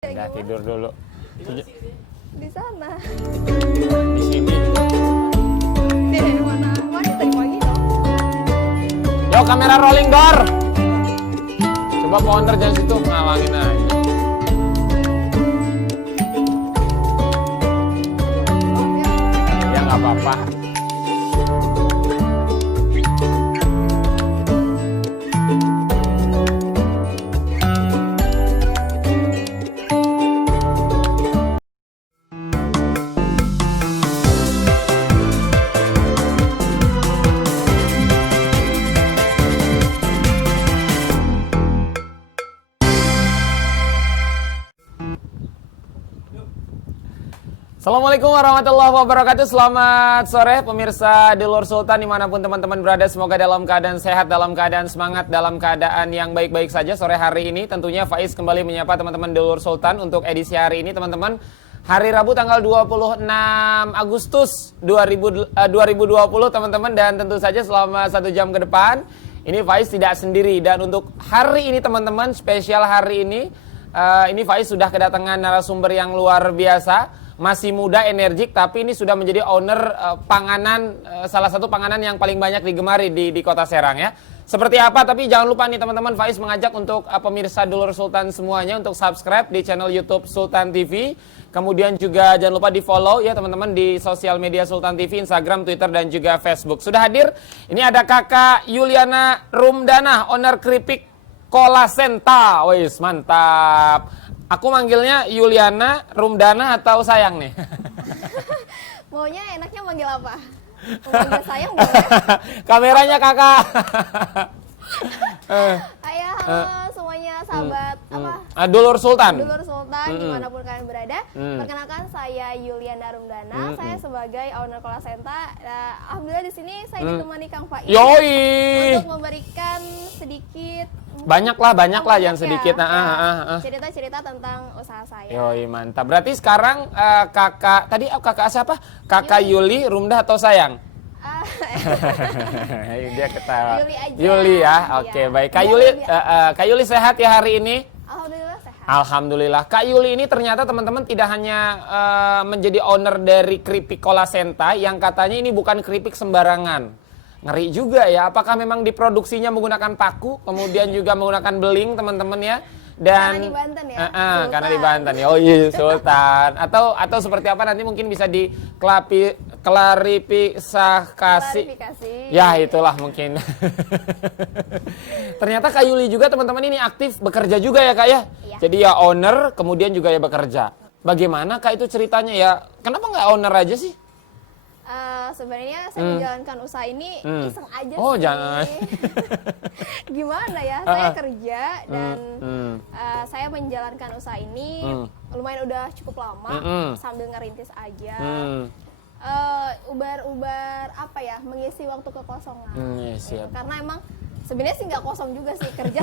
Udah tidur dulu. Di sana. Di sini. Di mana? Mana tadi pagi dong. Yo, kamera rolling door. Coba founder jangan situ ngalangin aja. Ya nggak apa-apa. Assalamualaikum warahmatullahi wabarakatuh. Selamat sore pemirsa Dulur Sultan dimanapun teman-teman berada. Semoga dalam keadaan sehat, dalam keadaan semangat, dalam keadaan yang baik-baik saja. Sore hari ini tentunya Faiz kembali menyapa teman-teman Dulur Sultan untuk edisi hari ini teman-teman. Hari Rabu tanggal 26 Agustus 2020 teman-teman. Dan tentu saja selama 1 jam ke depan ini Faiz tidak sendiri. Dan untuk hari ini teman-teman, spesial hari ini Faiz sudah kedatangan narasumber yang luar biasa. Masih muda, energik, tapi ini sudah menjadi owner panganan, salah satu panganan yang paling banyak digemari di Kota Serang ya. Seperti apa, tapi jangan lupa nih teman-teman, Faiz mengajak untuk pemirsa Dulur Sultan semuanya untuk subscribe di channel YouTube Sultan TV. Kemudian juga jangan lupa di follow ya teman-teman di sosial media Sultan TV, Instagram, Twitter, dan juga Facebook. Sudah hadir, ini ada Kakak Yuliana Rumdana, owner keripik Kolasenta. Wis, mantap. Aku manggilnya Yuliana, Rumdana, atau sayang nih? Maunya enaknya manggil apa? Manggil sayang boleh? Kameranya kakak. Ayah, halo semuanya sahabat Dulur Sultan. Dulur Sultan dimanapun kalian berada. Perkenalkan saya Yuliana Rumdana. Saya sebagai owner Kolasenta. Alhamdulillah di sini saya ditemani Kang Faiz. Yoi. Untuk memberikan sedikit. Banyak lah yang sedikit. Cerita-cerita tentang usaha saya. Yoi, mantap. Berarti sekarang kakak siapa? Kakak Yuli, Rumda, atau sayang? Dia ketawa. Yuli aja. Yuli ya. Oke, baik. Kak Yuli sehat ya hari ini? Alhamdulillah sehat. Alhamdulillah. Kak Yuli ini ternyata teman-teman tidak hanya menjadi owner dari keripik Kolasenta yang katanya ini bukan keripik sembarangan. Ngeri juga ya, apakah memang diproduksinya menggunakan paku, kemudian juga menggunakan beling teman-teman ya? Dan karena di Banten ya? Karena di Banten ya, oh iya Sultan. Atau seperti apa nanti mungkin bisa klarifikasi. Ya itulah mungkin. Ternyata Kak Yuli juga teman-teman ini aktif bekerja juga ya Kak ya? Iya. Jadi ya owner, kemudian juga ya bekerja. Bagaimana Kak itu ceritanya ya? Kenapa nggak owner aja sih? Sebenarnya saya menjalankan usaha ini iseng aja Oh, sih. jangan. Gimana ya? Saya kerja dan saya menjalankan usaha ini lumayan udah cukup lama sambil ngerintis aja. Ubar-ubar apa ya? Mengisi waktu kekosongan. Siap. Karena emang sebenarnya sih nggak kosong juga sih, kerja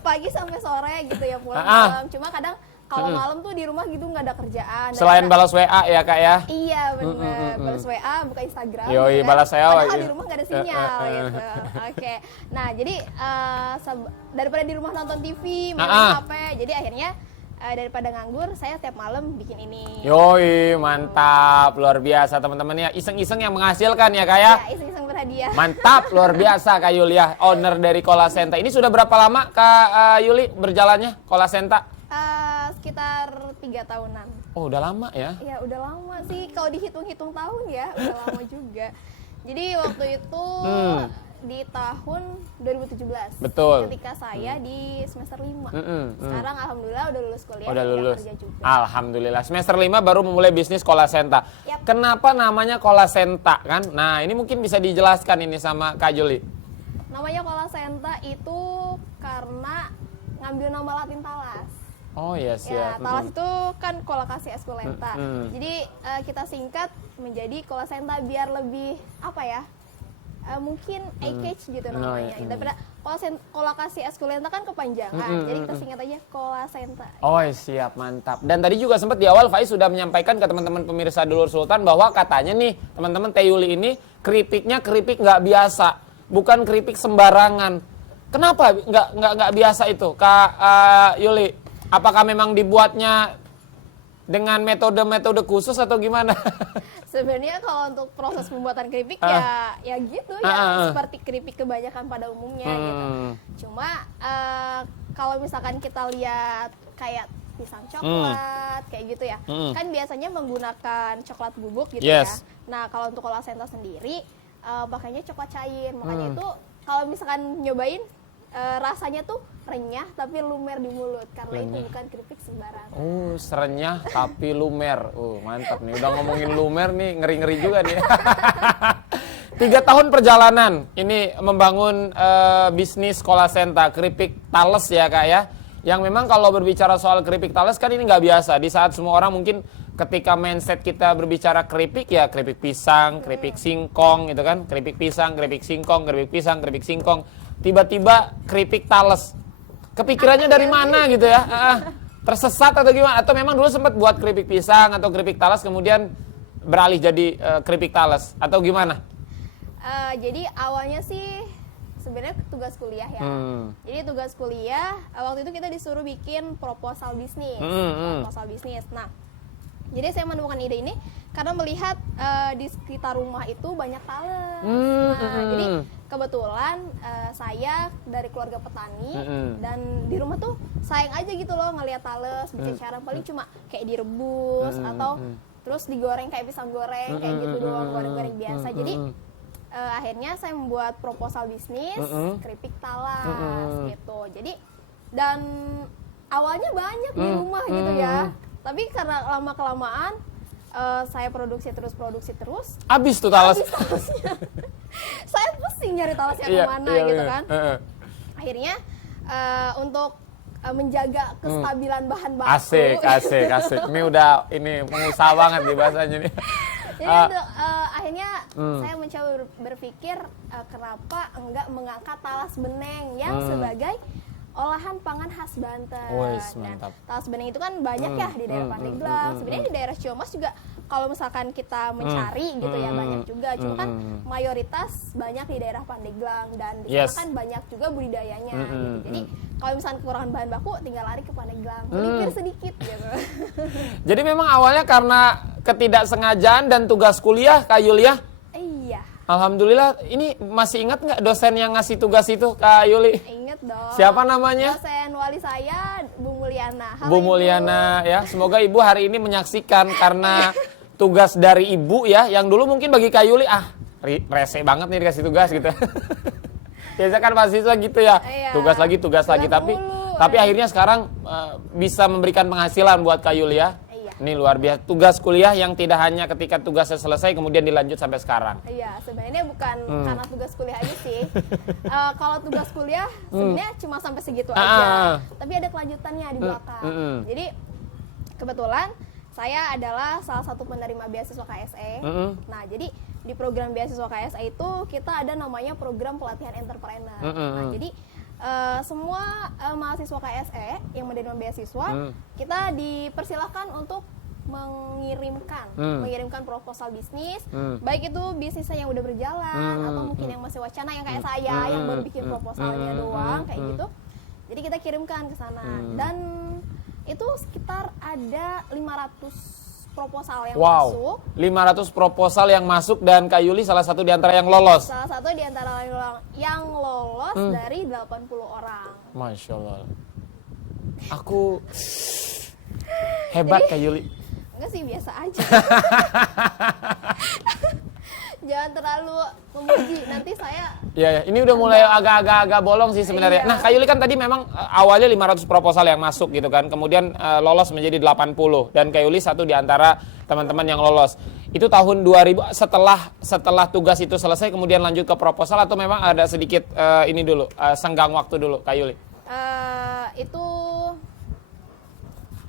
pagi sampai sore gitu ya, pulang malam. Cuma kadang kalau malam tuh di rumah gitu nggak ada kerjaan. Selain balas WA ya Kak ya? Iya benar, balas WA, buka Instagram. Yoi, gitu kan. balas WA. Padahal di rumah nggak ada sinyal gitu. Oke. Nah jadi daripada di rumah nonton TV, main HP, jadi akhirnya daripada nganggur, saya tiap malam bikin ini. Yoi, mantap, luar biasa teman-teman ya. Iseng-iseng yang menghasilkan ya Kak ya? Ya, iseng-iseng berhadiah. Mantap, luar biasa Kak Yuli ya, owner dari Kolasenta. Ini sudah berapa lama Kak Yuli berjalannya Kolasenta? Sekitar 3 tahunan. Oh, udah lama ya? Ya, udah lama sih. Kalau dihitung-hitung tahun ya, udah lama juga. Jadi waktu itu di tahun 2017. Betul. Ketika saya di semester 5. Sekarang alhamdulillah udah lulus kuliah. Udah lulus. Kerja juga. Alhamdulillah. Semester 5 baru memulai bisnis Kolasenta. Yap. Kenapa namanya Kolasenta kan? Nah, ini mungkin bisa dijelaskan ini sama Kak Yuli. Namanya Kolasenta itu karena ngambil nama Latin Talas. Oh iya Ya, siap. Talas itu kan Kolakasi Esculenta. Jadi kita singkat menjadi Kolasenta biar lebih apa ya? Mungkin AKH gitu namanya. Daripada Kolakasi Esculenta kan kepanjangan. Jadi kita singkat aja Kolasenta. Oh siap, mantap. Dan tadi juga sempat di awal Faiz sudah menyampaikan ke teman-teman pemirsa Dulur Sultan bahwa katanya nih teman-teman Teh Yuli ini keripiknya keripik nggak biasa, bukan keripik sembarangan. Kenapa nggak biasa itu Kak Yuli? Apakah memang dibuatnya dengan metode-metode khusus atau gimana? Sebenarnya kalau untuk proses pembuatan keripik ya gitu seperti keripik kebanyakan pada umumnya gitu. Cuma kalau misalkan kita lihat kayak pisang coklat kayak gitu ya, kan biasanya menggunakan coklat bubuk gitu ya. Nah kalau untuk Colasenta sendiri pakainya coklat cair, makanya itu kalau misalkan nyobain rasanya tuh renyah tapi lumer di mulut karena itu bukan keripik sembarangan. Serenyah tapi lumer. Mantap nih, udah ngomongin lumer nih, ngeri-ngeri juga nih. 3 tahun perjalanan ini membangun bisnis Colasenta, keripik Thales ya Kak ya. Yang memang kalau berbicara soal keripik Thales kan ini nggak biasa. Di saat semua orang mungkin ketika mindset kita berbicara keripik ya keripik pisang, keripik singkong gitu kan. Keripik pisang, keripik singkong, keripik pisang, keripik singkong. Tiba-tiba keripik Thales. Kepikirannya dari mana gitu ya? Tersesat atau gimana? Atau memang dulu sempat buat keripik pisang atau keripik Thales kemudian beralih jadi keripik Thales atau gimana? Jadi awalnya sih sebenarnya tugas kuliah ya. Jadi tugas kuliah waktu itu kita disuruh bikin proposal bisnis. Nah, jadi saya menemukan ide ini karena melihat di sekitar rumah itu banyak Thales. Jadi kebetulan saya dari keluarga petani dan di rumah tuh sayang aja gitu loh ngelihat Thales berceceran, paling cuma kayak direbus atau terus digoreng kayak pisang goreng kayak gitu doang, goreng-goreng biasa. Jadi akhirnya saya membuat proposal bisnis keripik Thales gitu. Jadi dan awalnya banyak di rumah gitu ya. Tapi karena lama-kelamaan saya produksi terus. Habis tuh Thales. Saya pusing nyari Thales yang kemana gitu kan. Akhirnya untuk menjaga kestabilan bahan baku. Asik. Ini udah pengusaha banget nih bahasanya nih. Jadi akhirnya saya mencoba berpikir kenapa enggak mengangkat talas beneng yang sebagai olahan pangan khas Banten. Dan talas beneng itu kan banyak ya di daerah Pandeglang. Sebenarnya di daerah Ciamas juga kalau misalkan kita mencari gitu ya banyak juga. Cuma kan mayoritas banyak di daerah Pandeglang dan di sana kan banyak juga budidayanya. Gitu. Jadi kalau misalkan kekurangan bahan baku tinggal lari ke Pandeglang, melipir sedikit gitu. Jadi memang awalnya karena ketidaksengajaan dan tugas kuliah Kak Yuli ya? Iya. Alhamdulillah, ini masih ingat nggak dosen yang ngasih tugas itu Kak Yuli? Ingat dong. Siapa namanya? Dosen wali saya, Bu Mulyana. Halo, Bu Mulyana ya, semoga Ibu hari ini menyaksikan karena tugas dari Ibu ya, yang dulu mungkin bagi Kak Yuli, rese banget nih dikasih tugas gitu. Biasa kan mahasiswa gitu ya, tugas lagi, tapi akhirnya sekarang bisa memberikan penghasilan buat Kak Yuli ya. Ini luar biasa, tugas kuliah yang tidak hanya ketika tugasnya selesai kemudian dilanjut sampai sekarang. Iya, sebenarnya bukan karena tugas kuliah aja sih. Kalau tugas kuliah sebenarnya cuma sampai segitu aja, tapi ada kelanjutannya di belakang. Jadi kebetulan saya adalah salah satu penerima beasiswa KSE. Nah, jadi di program beasiswa KSE itu kita ada namanya program pelatihan entrepreneur. Nah, jadi semua mahasiswa KSE yang menerima beasiswa kita dipersilahkan untuk mengirimkan proposal bisnis, baik itu bisnisnya yang udah berjalan atau mungkin yang masih wacana yang kayak saya yang baru bikin proposalnya doang kayak gitu. Jadi kita kirimkan ke sana dan itu sekitar ada 500 proposal yang masuk. 500 proposal yang masuk dan Kak Yuli salah satu di antara yang lolos. Salah satu di antara yang lolos dari 80 orang. Masya Allah. Aku hebat Kak Yuli. Enggak sih, biasa aja. Jangan terlalu memuji, nanti saya... Ya, ini udah mulai agak-agak bolong sih sebenarnya. Nah, Kak Yuli kan tadi memang awalnya 500 proposal yang masuk gitu kan, kemudian lolos menjadi 80, dan Kak Yuli satu di antara teman-teman yang lolos. Itu tahun 2000, setelah tugas itu selesai, kemudian lanjut ke proposal, atau memang ada sedikit ini dulu, senggang waktu dulu, Kak Yuli? Itu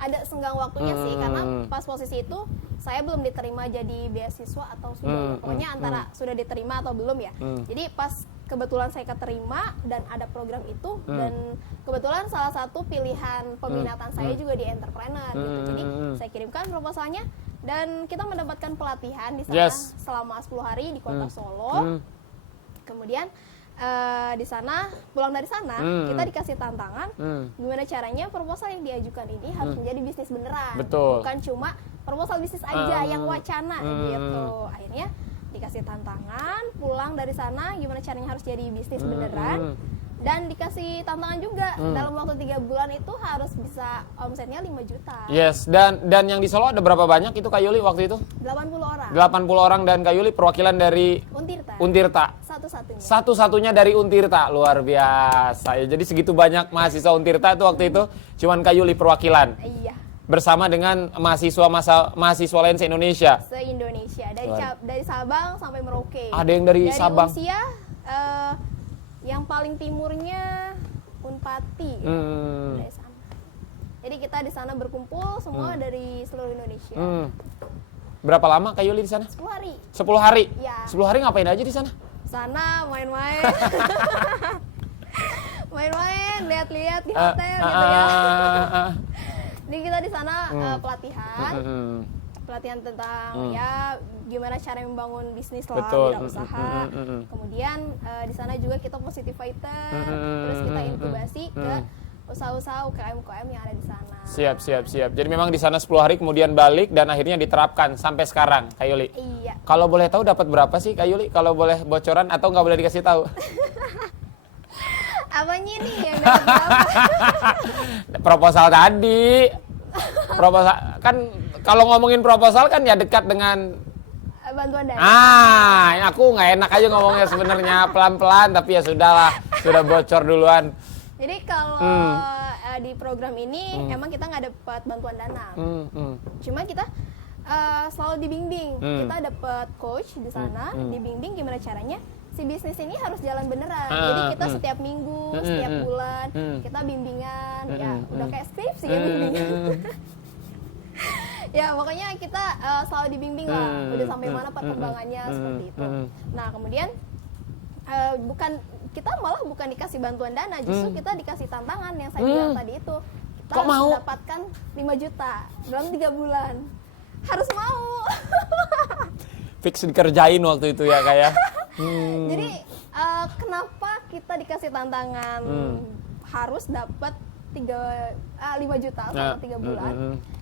ada senggang waktunya sih, karena pas posisi itu saya belum diterima jadi beasiswa atau sudah, pokoknya antara sudah diterima atau belum ya. Jadi pas kebetulan saya keterima dan ada program itu, dan kebetulan salah satu pilihan peminatan saya juga di entrepreneur gitu. Jadi saya kirimkan proposalnya dan kita mendapatkan pelatihan di sana selama 10 hari di kota Solo. Kemudian di sana pulang dari sana kita dikasih tantangan gimana caranya proposal yang diajukan ini harus menjadi bisnis beneran. Betul. Bukan cuma proposal bisnis aja yang wacana gitu. Akhirnya dikasih tantangan, pulang dari sana gimana caranya harus jadi bisnis beneran. Dan dikasih tantangan juga dalam waktu 3 bulan itu harus bisa omsetnya 5 juta. Yes, dan yang di Solo ada berapa banyak itu Kak Yuli waktu itu? 80 orang. 80 orang dan Kak Yuli perwakilan dari Untirta. Untirta. Satu-satunya. Satu-satunya dari Untirta, luar biasa. Ya, jadi segitu banyak mahasiswa Untirta itu waktu itu cuman Kak Yuli perwakilan. Iya. Bersama dengan mahasiswa lain se-Indonesia. Se-Indonesia dari Sabang sampai Merauke. Ada yang dari Sabang. Dari Unsia yang paling timurnya Unpati. Dari sana. Jadi kita di sana berkumpul semua dari seluruh Indonesia. Berapa lama Kak Yuli di sana? 10 hari. 10 hari. Ya. 10 hari ngapain aja di sana? Sana main-main. Main-main, lihat-lihat di hotel gitu ya. Jadi kita di sana pelatihan. Pelatihan tentang ya gimana cara membangun bisnis lah, wirausaha. Kemudian di sana juga kita positive fighter, terus kita inkubasi ke usaha-usaha UKM yang ada di sana. Siap. Jadi memang di sana 10 hari kemudian balik dan akhirnya diterapkan sampai sekarang, Kak Yuli. Iya. Kalau boleh tahu dapat berapa sih Kak Yuli? Kalau boleh bocoran atau nggak boleh dikasih tahu? Apanya nih yang dapat berapa? Proposal tadi. Proposal kan kalau ngomongin proposal kan ya dekat dengan Bantuan dana. Aku nggak enak aja ngomongnya sebenarnya pelan-pelan tapi ya sudahlah, sudah bocor duluan. Jadi kalau di program ini emang kita nggak dapat bantuan dana. Cuma kita selalu dibimbing. Kita dapat coach di sana, dibimbing gimana caranya si bisnis ini harus jalan beneran. Jadi kita setiap minggu, setiap bulan kita bimbingan. Ya udah kayak skripsi ya bimbingan. Ya pokoknya kita selalu dibimbing lah, udah sampai mana perkembangannya seperti itu. Nah kemudian bukan dikasih bantuan dana, justru kita dikasih tantangan yang saya bilang tadi itu. Kita Kok harus mau? mendapatkan 5 juta dalam 3 bulan. Harus mau. Fix dikerjain waktu itu ya kayak. Jadi kenapa kita dikasih tantangan harus dapat 5 juta selama 3 bulan?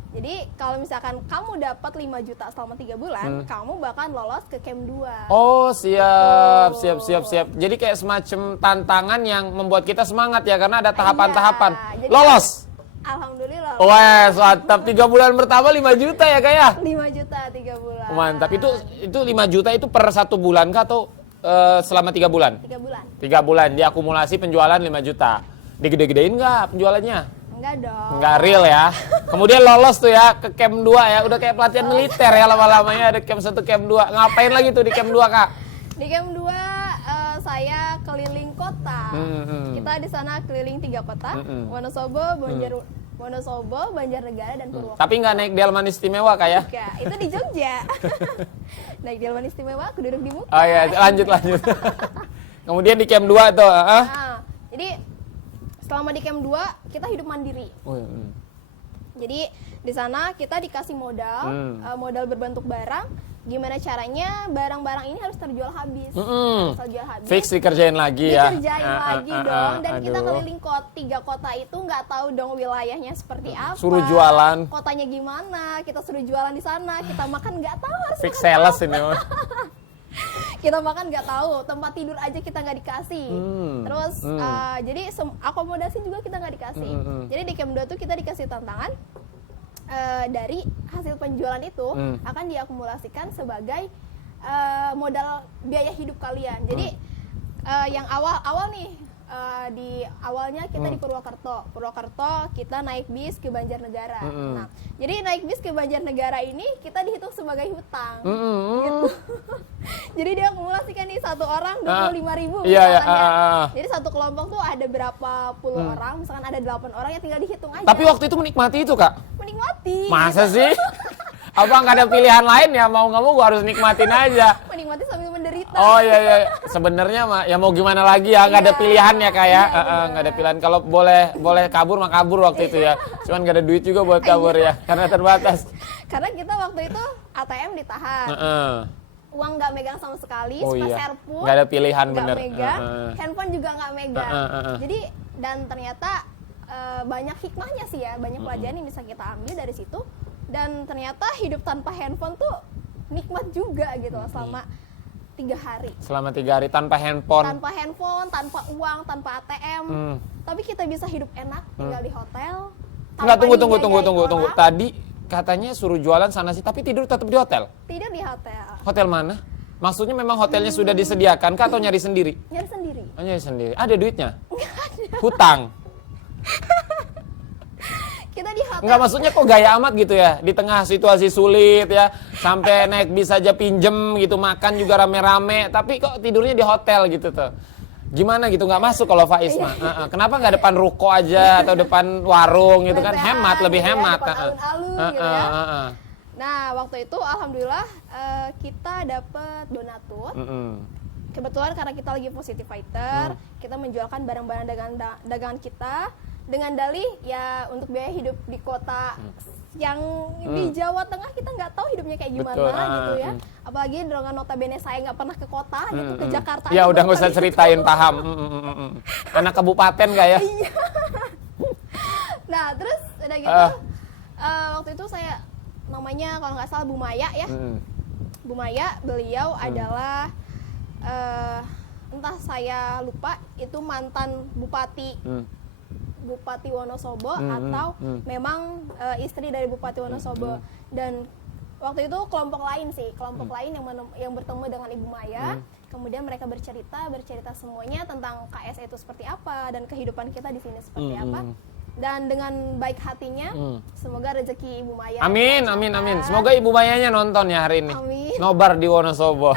Jadi kalau misalkan kamu dapat 5 juta selama 3 bulan, kamu bakal lolos ke Camp 2. Oh, siap. Jadi kayak semacam tantangan yang membuat kita semangat ya karena ada tahapan-tahapan. Jadi Lolos. Alhamdulillah. Wah, mantap. 3 bulan pertama 5 juta ya Kak ya? 5 juta 3 bulan. Mantap. Itu 5 juta itu per 1 bulan kah atau selama 3 bulan? 3 bulan. 3 bulan diakumulasi penjualan 5 juta. Digede-gedein nggak penjualannya? Enggak dong. Nggak real ya. Kemudian lolos tuh ya ke Camp 2 ya. Udah kayak pelatihan militer ya lama-lamanya ada Camp 1, Camp 2. Ngapain lagi tuh di Camp 2, Kak? Di Camp 2 saya keliling kota. Kita di sana keliling 3 kota. Wonosobo, Banjarnegara dan Purwokerto. Tapi nggak naik delman istimewa, Kak ya? Enggak, itu di Jogja. Naik delman istimewa, aku duduk di muka. Oh iya, lanjut. Kemudian di Camp 2 tuh, jadi selama di Camp 2 kita hidup mandiri. Jadi di sana kita dikasih modal, modal berbentuk barang. Gimana caranya barang-barang ini harus terjual habis. Harus terjual habis. Fix dikerjain lagi ya. Dikerjain lagi dong. Dan kita keliling 3 kota itu nggak tahu dong wilayahnya seperti apa. Suruh jualan. Kotanya gimana? Kita suruh jualan di sana. Kita makan nggak tahu harus Fix makan sales apa. ini. Kita makan nggak tahu, tempat tidur aja kita nggak dikasih. Terus jadi akomodasi juga kita nggak dikasih. Jadi di Camp 2 tuh kita dikasih tantangan dari hasil penjualan itu akan diakumulasikan sebagai modal biaya hidup kalian. Jadi yang awal nih di awalnya kita di Purwokerto kita naik bis ke Banjarnegara. Nah, jadi naik bis ke Banjarnegara ini kita dihitung sebagai hutang. Gitu. Jadi dia akumulasikan nih satu orang 25.000 misalkan. Jadi satu kelompok tuh ada berapa puluh orang, misalkan ada 8 orang yang tinggal dihitung aja. Tapi waktu itu menikmati itu, Kak? Menikmati. Masa sih? Apa nggak ada pilihan lain ya? Mau nggak mau gue harus nikmatin aja. Menikmati sambil menderita. Oh iya. Sebenarnya mah ya mau gimana lagi ya, nggak ada pilihan ya kayak nggak ada pilihan. Kalau boleh kabur mah kabur waktu itu ya. Cuman nggak ada duit juga buat kabur ya, karena terbatas. Karena kita waktu itu ATM ditahan. uang nggak megang sama sekali, Oh iya, sepeser pun nggak ada pilihan nggak bener. megang, handphone juga nggak megang. Jadi dan ternyata banyak hikmahnya sih ya, banyak pelajaran yang bisa kita ambil dari situ. Dan ternyata hidup tanpa handphone tuh nikmat juga gitu loh, selama 3 hari. Selama 3 hari tanpa handphone. Tanpa handphone, tanpa uang, tanpa ATM. Tapi kita bisa hidup enak, tinggal di hotel. Enggak, tanpa tunggu. dijajain orang. Tadi katanya suruh jualan sana sih, tapi tidur tetap di hotel. Tidur di hotel. Hotel mana? Maksudnya memang hotelnya sudah disediakan kah atau nyari sendiri? Nyari sendiri. Oh, nyari sendiri. Ada duitnya? Hutang. Kita di hotel. Enggak, maksudnya kok gaya amat gitu ya, di tengah situasi sulit ya, sampai naik bis aja pinjem gitu, makan juga rame-rame, tapi kok tidurnya di hotel gitu tuh. Gimana gitu, nggak masuk kalau Faiz mah. Kenapa nggak depan ruko aja atau depan warung gitu kan, hemat, lebih gitu ya, hemat. depan alun-alun gitu ya. Nah, waktu itu alhamdulillah kita dapet donatur. Kebetulan karena kita lagi positive fighter, kita menjualkan barang-barang dagangan kita dengan dalih ya untuk biaya hidup di kota yang di Jawa Tengah, kita nggak tahu hidupnya kayak gimana. Betul, gitu ya. Apalagi dengan notabene saya nggak pernah ke kota gitu, ke Jakarta. Ya aja udah baru nggak usah kali ceritain, itu. paham. Anak kabupaten nggak ya? Iya. Nah, terus udah gitu waktu itu saya, namanya kalau nggak salah Bu Maya ya. Bu Maya, beliau adalah entah saya lupa itu mantan Bupati Wonosobo atau memang istri dari Bupati Wonosobo. Dan waktu itu kelompok lain yang bertemu dengan Ibu Maya. Kemudian mereka bercerita semuanya tentang KS itu seperti apa dan kehidupan kita di sini seperti apa. Dan dengan baik hatinya, semoga rezeki Ibu Maya. Amin. Semoga Ibu Mayanya nonton ya hari ini. Amin. Nobar di Wonosobo.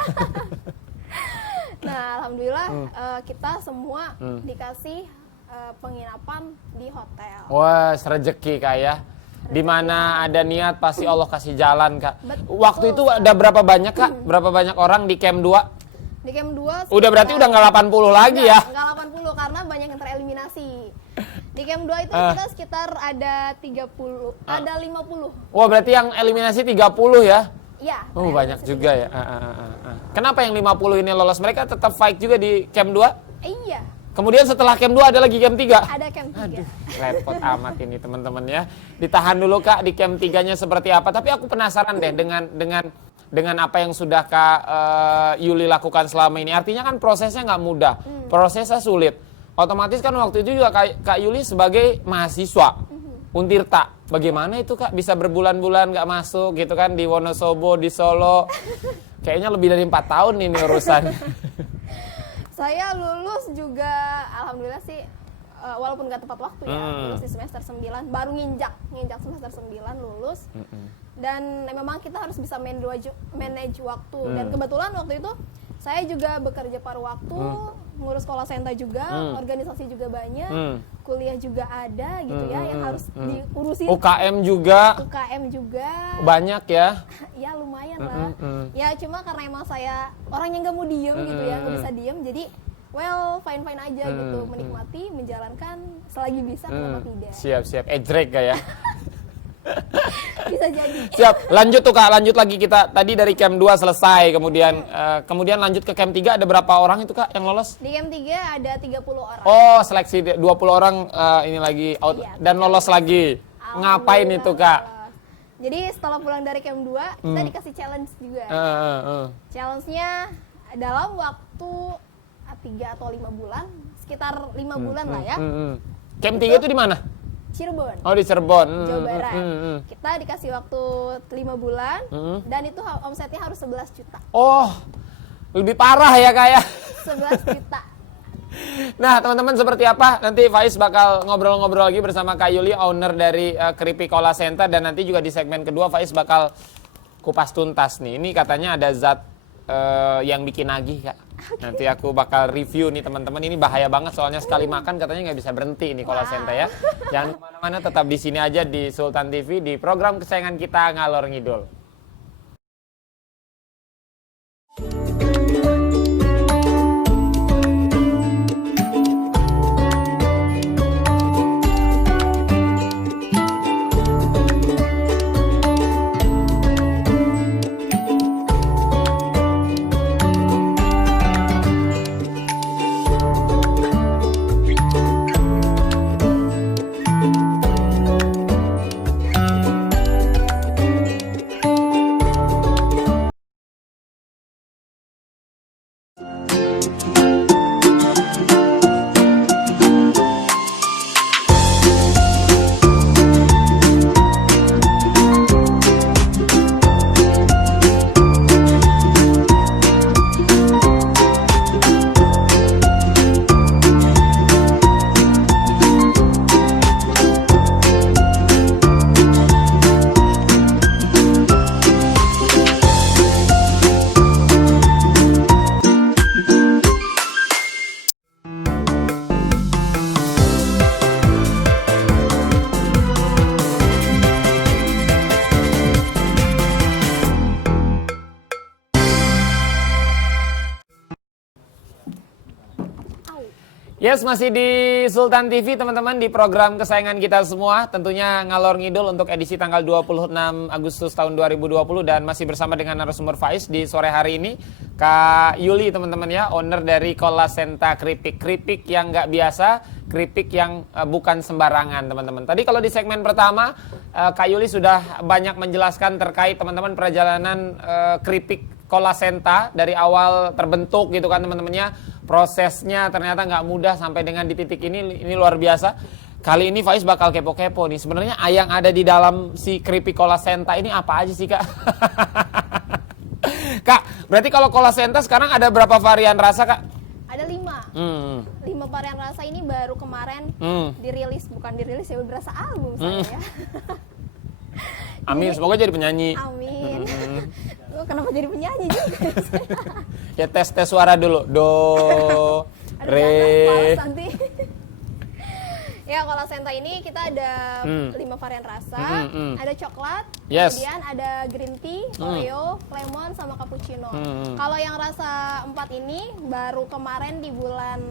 Nah, alhamdulillah kita semua dikasih penginapan di hotel. Wah, rezeki Kak ya. Di mana ada niat pasti Allah kasih jalan, Kak. Betul. Waktu itu ada berapa banyak, Kak? Berapa banyak orang di camp 2? Di camp 2 Udah berarti udah nggak 80 lagi ya? Nggak 80 karena banyak yang tereliminasi. Di camp 2 itu kita sekitar ada 30, ada 50. Wah, berarti yang eliminasi 30 ya? Iya. Oh, banyak juga ya. Kenapa yang 50 ini lolos? Mereka tetap fight juga di camp 2? Iya. Kemudian setelah camp 2 ada lagi camp 3? Ada camp 3. Repot amat ini teman-teman ya. Ditahan dulu Kak di camp 3-nya seperti apa. Tapi aku penasaran deh dengan apa yang sudah Kak Yuli lakukan selama ini. Artinya kan prosesnya nggak mudah. Prosesnya sulit. Otomatis kan waktu itu juga Kak Yuli sebagai mahasiswa Untirta. Bagaimana itu Kak bisa berbulan-bulan nggak masuk gitu kan di Wonosobo, di Solo. Kayaknya lebih dari 4 tahun ini urusan. Saya lulus juga alhamdulillah sih, walaupun nggak tepat waktu ya, lulus di semester 9, baru nginjak semester 9 lulus. Dan memang kita harus bisa manage waktu. Dan kebetulan waktu itu saya juga bekerja paruh waktu, ngurus sekolah senta juga, organisasi juga banyak, kuliah juga ada gitu ya yang harus diurusin. UKM juga banyak ya. Ya lumayan lah. Ya cuma karena emang saya orang yang nggak mau diem gitu ya, nggak bisa diem, jadi fine aja gitu, menikmati, menjalankan selagi bisa, kenapa tidak. Siap ejrek Kak ya. Bisa jadi. Siap, lanjut tuh Kak, lanjut lagi kita. Tadi dari camp 2 selesai, kemudian lanjut ke camp 3, ada berapa orang itu Kak yang lolos? Di camp 3 ada 30 orang. Oh, seleksi 20 orang ini lagi out dan lolos lagi. Ngapain itu Kak? Jadi setelah pulang dari camp 2, kita dikasih challenge juga. Challenge-nya dalam waktu 3 atau 5 bulan, sekitar 5 bulan lah ya. Camp 3 itu di mana? Cirebon. Oh, di Cirebon. Jawa Barat. Kita dikasih waktu 5 bulan dan itu omsetnya harus 11 juta. Oh, lebih parah ya Kak ya. 11 juta. Nah, teman-teman seperti apa? Nanti Faiz bakal ngobrol-ngobrol lagi bersama Kak Yuli, owner dari Keripik Cola Center, dan nanti juga di segmen kedua Faiz bakal kupas tuntas nih. Ini katanya ada zat yang bikin nagih Kak. Nanti aku bakal review nih teman-teman. Ini bahaya banget soalnya sekali makan katanya nggak bisa berhenti ini Cola Center ya. Jangan kemana-mana, tetap di sini aja di Sultan TV di program kesayangan kita Ngalor Ngidul. Yes, masih di Sultan TV teman-teman, di program kesayangan kita semua. Tentunya ngalor ngidul untuk edisi tanggal 26 Agustus tahun 2020. Dan masih bersama dengan narasumber Faiz di sore hari ini, Kak Yuli teman-teman ya, owner dari Kolasenta Kripik. Kripik yang nggak biasa, keripik yang bukan sembarangan teman-teman. Tadi kalau di segmen pertama, Kak Yuli sudah banyak menjelaskan terkait teman-teman perjalanan keripik Kolasenta dari awal terbentuk gitu kan teman-temannya. Prosesnya ternyata nggak mudah sampai dengan di titik ini luar biasa. Kali ini Faiz bakal kepo-kepo nih. Sebenarnya yang ada di dalam si keripik Kolasenta ini apa aja sih Kak? Kak, berarti kalau Kolasenta sekarang ada berapa varian rasa Kak? Ada 5. 5 varian rasa ini baru kemarin dirilis, bukan dirilis ya, berasa album saya ya. Amin, semoga jadi penyanyi. Amin. Lu kenapa jadi penyanyi juga? Ya tes suara dulu. Do, re. Nanti. Ya, Kolasenta ini kita ada 5 varian rasa. Ada coklat, Yes. kemudian ada green tea, Oreo, lemon, sama cappuccino. Kalau yang rasa 4 ini baru kemarin di bulan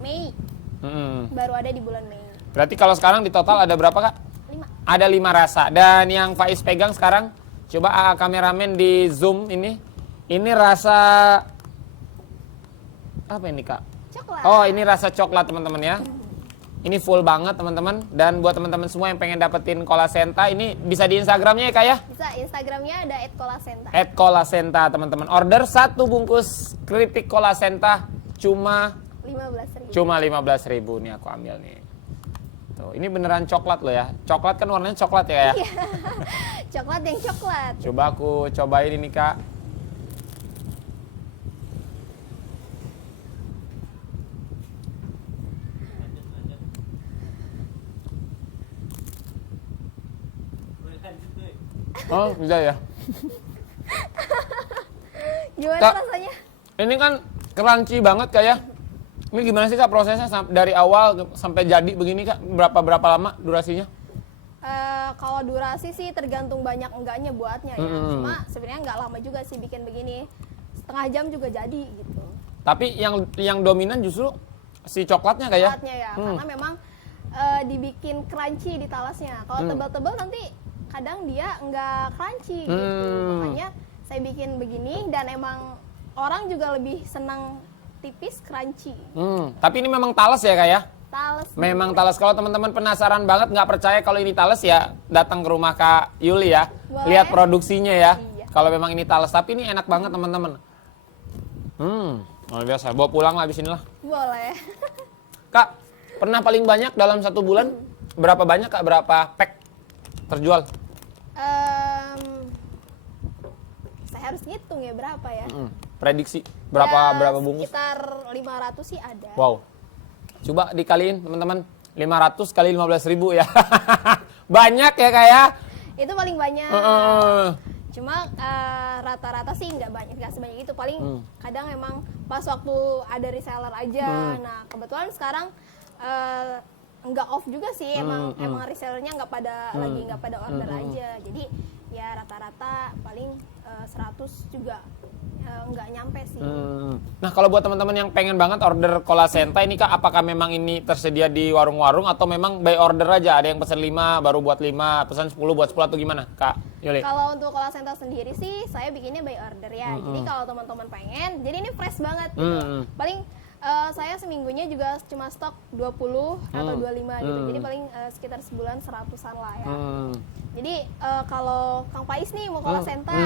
Mei. Baru ada di bulan Mei. Berarti kalau sekarang di total ada berapa Kak? 5. Ada 5 rasa. Dan yang Faiz pegang sekarang, coba kameramen di zoom ini. Ini rasa apa ini Kak? Coklat. Oh, ini rasa coklat teman-teman ya. Ini full banget teman-teman. Dan buat teman-teman semua yang pengen dapetin Kolasenta, ini bisa di Instagramnya ya Kak ya? Bisa, Instagramnya ada @kolasenta. @kolasenta teman-teman. Order 1 bungkus keripik Kolasenta cuma 15.000. 15.000 nih aku ambil nih. Tuh, ini beneran coklat loh ya. Coklat kan warnanya coklat ya. Iya. Coklat yang coklat. Coba aku cobain ini Kak. Oh, bisa ya. Gimana Kak, rasanya? ini kan crunchy banget Kak ya. Ini gimana sih Kak prosesnya dari awal sampai jadi begini Kak? Berapa lama durasinya? Kalau durasi sih tergantung banyak enggaknya buatnya ya. Cuma sebenarnya nggak lama juga sih bikin begini. Setengah jam juga jadi gitu. Tapi yang dominan justru si coklatnya Kak ya? Coklatnya ya, karena memang dibikin crunchy di talasnya. Kalau tebal-tebal nanti kadang dia nggak crunchy gitu. Makanya saya bikin begini dan emang orang juga lebih senang tipis crunchy. Tapi ini memang talas ya Kak ya? Talas. Memang talas. Kalau teman-teman penasaran banget nggak percaya kalau ini talas ya datang ke rumah Kak Yuli ya. Boleh. Lihat produksinya ya. Iya. Kalau memang ini talas. Tapi ini enak banget teman-teman. Luar biasa. Bawa pulang lah abis inilah. Boleh. Kak, pernah paling banyak dalam 1 bulan? Berapa banyak Kak? Berapa pack terjual? Saya harus ngitung ya berapa ya. Prediksi Ya, berapa bungkus? Sekitar 500 sih ada. Wow. Coba dikaliin teman-teman. 500 kali 15.000 ya. Banyak ya Kak ya? Itu paling banyak. Cuma rata-rata sih nggak sebanyak itu. Paling kadang emang pas waktu ada reseller aja. Nah kebetulan sekarang nggak off juga sih. Emang resellernya lagi nggak pada order aja. Jadi ya rata-rata paling 100 juga nggak nyampe sih. Nah kalau buat teman-teman yang pengen banget order Kolasenta ini Kak, apakah memang ini tersedia di warung-warung atau memang by order aja? Ada yang pesan 5 baru buat 5, pesan 10 buat 10 atau gimana Kak Yuli? Kalau untuk Kolasenta sendiri sih saya bikinnya by order ya. Jadi kalau teman-teman pengen, jadi ini fresh banget gitu. Paling saya seminggunya juga cuma stok 20 atau 25 gitu. Jadi paling sekitar sebulan 100-an lah ya. Jadi kalau Kang Pais nih mau Kolasenta,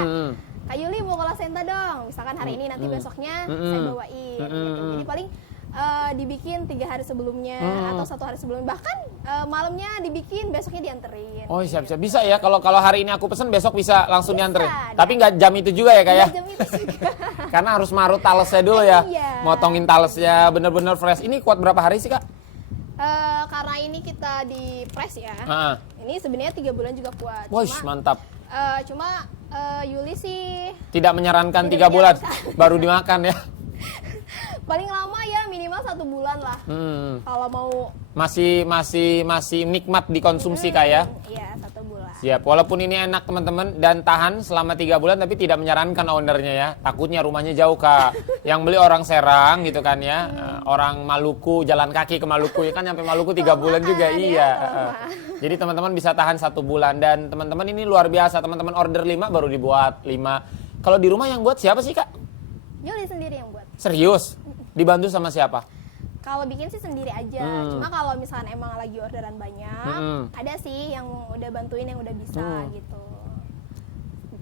Kak Yuli mau Kolasenta dong. Misalkan hari ini nanti besoknya saya bawain gitu. Jadi paling dibikin 3 hari sebelumnya atau 1 hari sebelumnya, bahkan malamnya dibikin besoknya dianterin. Oh siap-siap bisa ya, kalau hari ini aku pesen besok bisa langsung Bisa, dianterin. Tapi nggak jam itu juga ya Kak ya? Jam itu juga. Karena harus marut talesnya dulu ya. Iya. Motongin talesnya bener-bener fresh. Ini kuat berapa hari sih Kak? Karena ini kita di press ya. Ini sebenarnya 3 bulan juga kuat. Wah Cuma mantap. Yuli sih Tidak menyarankan 3 Tidak bulan menyarankan. baru dimakan ya. paling lama ya minimal 1 bulan lah. Kalau mau Masih nikmat dikonsumsi Kak ya. Iya 1 bulan. Siap, walaupun ini enak teman-teman dan tahan selama 3 bulan tapi tidak menyarankan ownernya ya. Takutnya rumahnya jauh Kak. Yang beli orang Serang gitu kan ya. Orang Maluku, jalan kaki ke Maluku ya kan nyampe Maluku 3 bulan juga. Iya. Jadi teman-teman bisa tahan 1 bulan dan teman-teman ini luar biasa. Teman-teman order 5 baru dibuat 5. Kalau di rumah yang buat siapa sih Kak? Yuli sendiri yang buat. Serius? Dibantu sama siapa? Kalau bikin sih sendiri aja. Cuma kalau misalnya emang lagi orderan banyak, ada sih yang udah bantuin yang udah bisa gitu.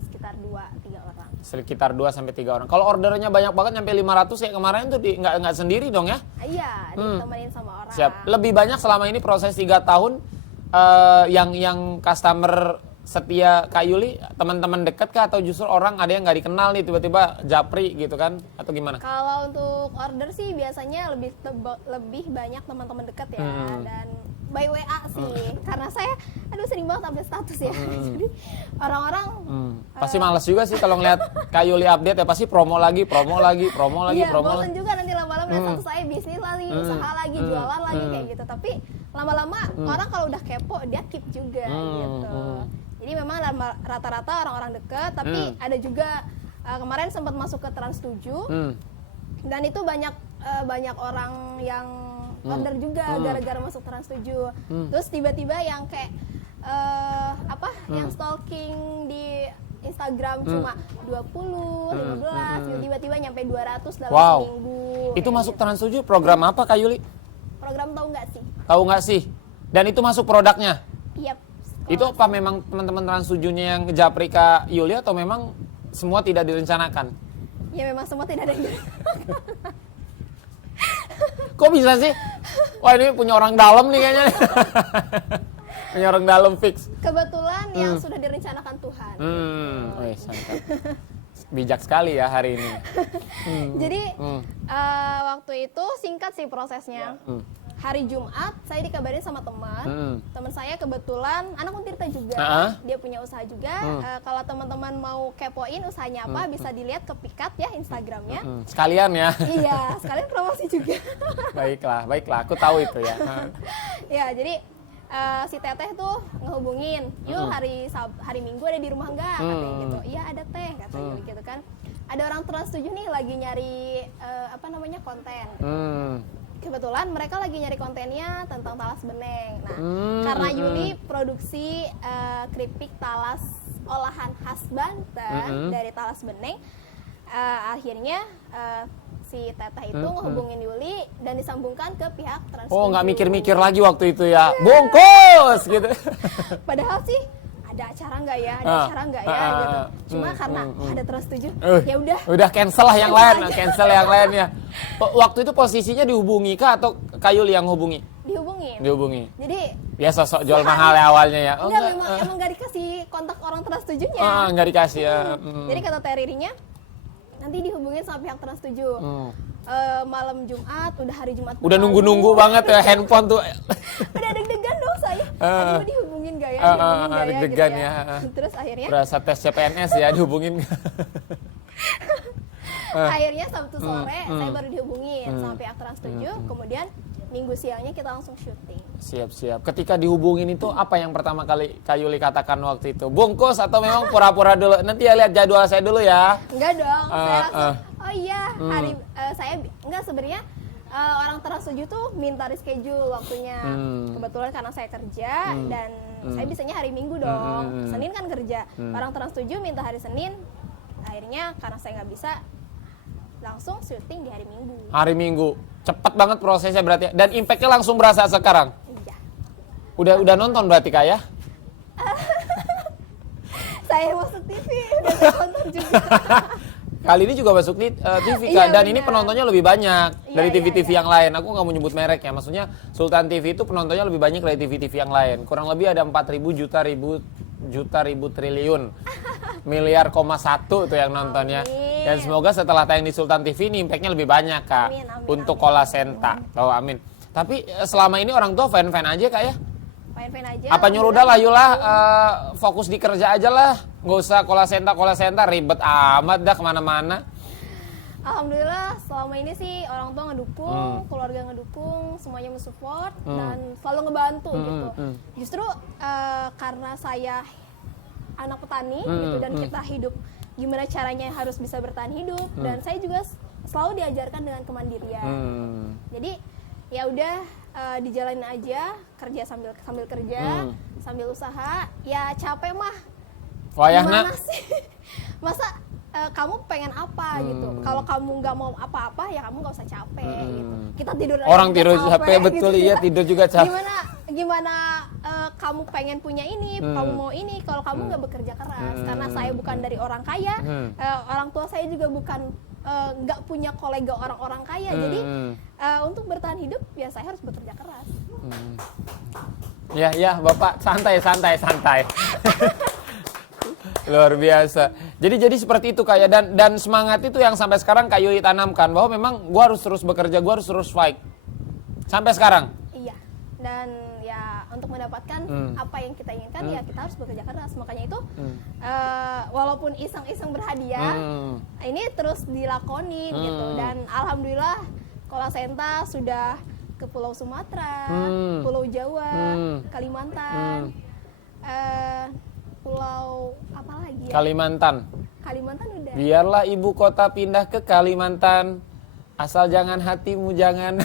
Sekitar 2-3 orang. Sekitar 2-3 orang. Kalau ordernya banyak banget sampai 500 ya kemarin tuh nggak sendiri dong ya? Iya, ditemenin sama orang. Siap. Lebih banyak selama ini proses 3 tahun yang customer setia Kak Yuli, teman-teman dekat kah atau justru orang ada yang nggak dikenal nih tiba-tiba japri gitu kan atau gimana? Kalau untuk order sih biasanya lebih banyak teman-teman dekat ya dan by WA sih karena saya sering banget update status ya. Jadi orang-orang pasti males juga sih kalau ngeliat Kak Yuli update ya pasti promo lagi. Iya, bosan juga nanti lama-lama lihat status saya bisnis lagi, usaha lagi, jualan lagi kayak gitu. Tapi lama-lama orang kalau udah kepo dia keep juga gitu. Jadi memang rata-rata orang-orang dekat, tapi ada juga kemarin sempat masuk ke Trans 7 dan itu banyak orang yang order juga gara-gara masuk Trans 7. Terus tiba-tiba yang kayak yang stalking di Instagram cuma 20, 15, tiba-tiba nyampe 200 dalam seminggu. Itu masuk Trans 7 program apa Kak Yuli? Program tahu nggak sih? Tahu nggak sih? Dan itu masuk produknya? Iya. Itu apa memang teman-teman Trans 7-nya yang ngejapri Kak Yuli atau memang semua tidak direncanakan? Ya memang semua tidak ada yang Kok bisa sih? Wah ini punya orang dalam nih kayaknya. Punya orang dalam fix. Kebetulan yang sudah direncanakan Tuhan. Santap. Bijak sekali ya hari ini. Jadi waktu itu singkat sih prosesnya. Hari Jumat saya dikabarin sama teman saya kebetulan anak Untirta juga, dia punya usaha juga. Kalau teman-teman mau kepoin usahanya apa bisa dilihat ke Pikat ya Instagramnya. Sekalian ya. Iya, sekalian promosi juga. Baiklah, aku tahu itu ya. Ya jadi si Teteh tuh ngehubungin, Yul hari Minggu ada di rumah nggak? Katanya gitu. Iya ada Teh, katanya gitu kan. Ada orang Trans 7 nih lagi nyari konten. Kebetulan mereka lagi nyari kontennya tentang talas beneng. Nah, karena Yuli produksi keripik talas olahan khas Banten dari talas beneng, akhirnya si Teteh itu ngehubungin Yuli dan disambungkan ke pihak Trans 7. Oh, nggak mikir-mikir lagi waktu itu ya. Bungkus gitu. Padahal sih ada acara nggak ya, gitu. Cuma karena ada Trans 7, ya udah cancel lah yang lain, cancel yang lainnya. Waktu itu posisinya dihubungi kah atau Kak Yuli yang hubungi? Dihubungi. Jadi ya sosok jual mahal ya awalnya ya. Emang nggak dikasih kontak orang Trans 7-nya. Nggak dikasih ya. Jadi kata Teririnya nanti dihubungin sama pihak Trans 7. Malam Jumat, udah hari Jumat. Udah nunggu-nunggu banget ya handphone tuh. Udah deg-degan dong saya. Aduh dihubungin gak ya? Deg-degan gitu ya. Terus akhirnya berasa tes CPNS ya dihubungin. Akhirnya Sabtu sore saya baru dihubungin sama pihak Trans 7. Kemudian Minggu siangnya kita langsung syuting. Siap. Ketika dihubungin itu apa yang pertama kali Kak Yuli katakan waktu itu? Bungkus atau memang pura-pura dulu? Nanti ya lihat jadwal saya dulu ya. Enggak dong. Saya langsung oh iya saya enggak sebenarnya orang Trans 7 tuh minta reschedule waktunya. Kebetulan karena saya kerja dan saya bisanya hari Minggu dong. Senin kan kerja. Orang Trans 7 minta hari Senin. Akhirnya karena saya nggak bisa langsung syuting di hari Minggu. Hari Minggu. Cepat banget prosesnya berarti. Dan impact-nya langsung berasa sekarang. Iya. Udah nonton berarti Kak ya? Saya masuk TV, udah nonton juga. Kali ini juga masuk di TV Kak. Iya, Dan bener. ini penontonnya lebih banyak dari Iya, TV-TV iya. yang lain. Aku nggak mau nyebut merek ya. Maksudnya Sultan TV itu penontonnya lebih banyak dari TV-TV yang lain. Kurang lebih ada 4.000 juta ribu triliun. Miliar, 1 tuh yang nontonnya. Amin. Dan semoga setelah tayang di Sultan TV ini impact-nya lebih banyak Kak. Amin, untuk amin. Kolasenta. Oh amin. Tapi selama ini orang tua fan-fan aja Kak ya? Fan-fan aja. Apa nyuruh udah lah Yulah fokus di kerja aja lah. Nggak usah Kolasenta ribet amat dah kemana-mana. Alhamdulillah selama ini sih orang tua ngedukung, keluarga ngedukung, semuanya mensupport dan selalu ngebantu gitu. Justru karena saya anak petani gitu, dan kita hidup gimana caranya harus bisa bertahan hidup, dan saya juga selalu diajarkan dengan kemandirian. Jadi ya udah, dijalanin aja, kerja sambil kerja, sambil usaha. Ya capek mah Wayahna gimana sih? Masa kamu pengen apa gitu? Kalau kamu nggak mau apa-apa, ya kamu nggak usah capek gitu. Kita tidur aja orang juga tidur capek, betul, gitu. iya tidur juga capek. Gimana kamu pengen punya ini, kamu mau ini, kalau kamu nggak bekerja keras. Karena saya bukan dari orang kaya, orang tua saya juga bukan nggak punya kolega orang-orang kaya. Jadi untuk bertahan hidup, ya saya harus bekerja keras. Ya Bapak, santai. Luar biasa. Jadi seperti itu kayak, dan semangat itu yang sampai sekarang Kak Yuli tanamkan, bahwa memang gua harus terus bekerja, gua harus terus fight. Sampai sekarang. Iya. Dan ya untuk mendapatkan apa yang kita inginkan, ya kita harus bekerja keras. Makanya itu walaupun iseng-iseng berhadiah, ini terus dilakonin gitu. Dan alhamdulillah Kolasenta sudah ke Pulau Sumatera, Pulau Jawa, Kalimantan, Pulau apa lagi ya? Kalimantan udah. Biarlah ibu kota pindah ke Kalimantan, asal jangan hatimu jangan.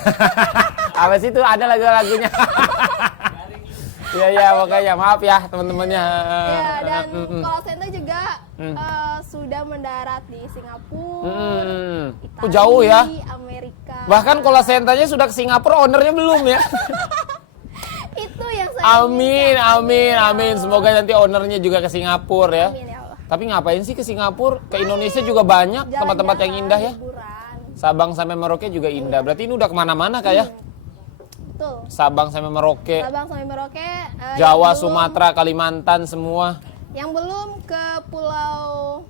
Apa sih itu, ada lagu-lagunya. Ya makanya maaf ya teman-temannya. Ya, dan Kolasenta juga sudah mendarat di Singapura, Italia, jauh ya. Amerika. Bahkan Kolasentanya sudah ke Singapura, ownernya belum ya. Itu yang saya Amin. Semoga nanti ownernya juga ke Singapura ya. Amin ya Allah. Tapi ngapain sih ke Singapura? Ke Indonesia juga banyak tempat-tempat yang indah ya. Liburan. Sabang sampai Merauke juga indah. Berarti ini udah kemana-mana Kak ya? Betul. Sabang sampai Merauke, yang Jawa, belum, Sumatera, Kalimantan semua. Yang belum ke Pulau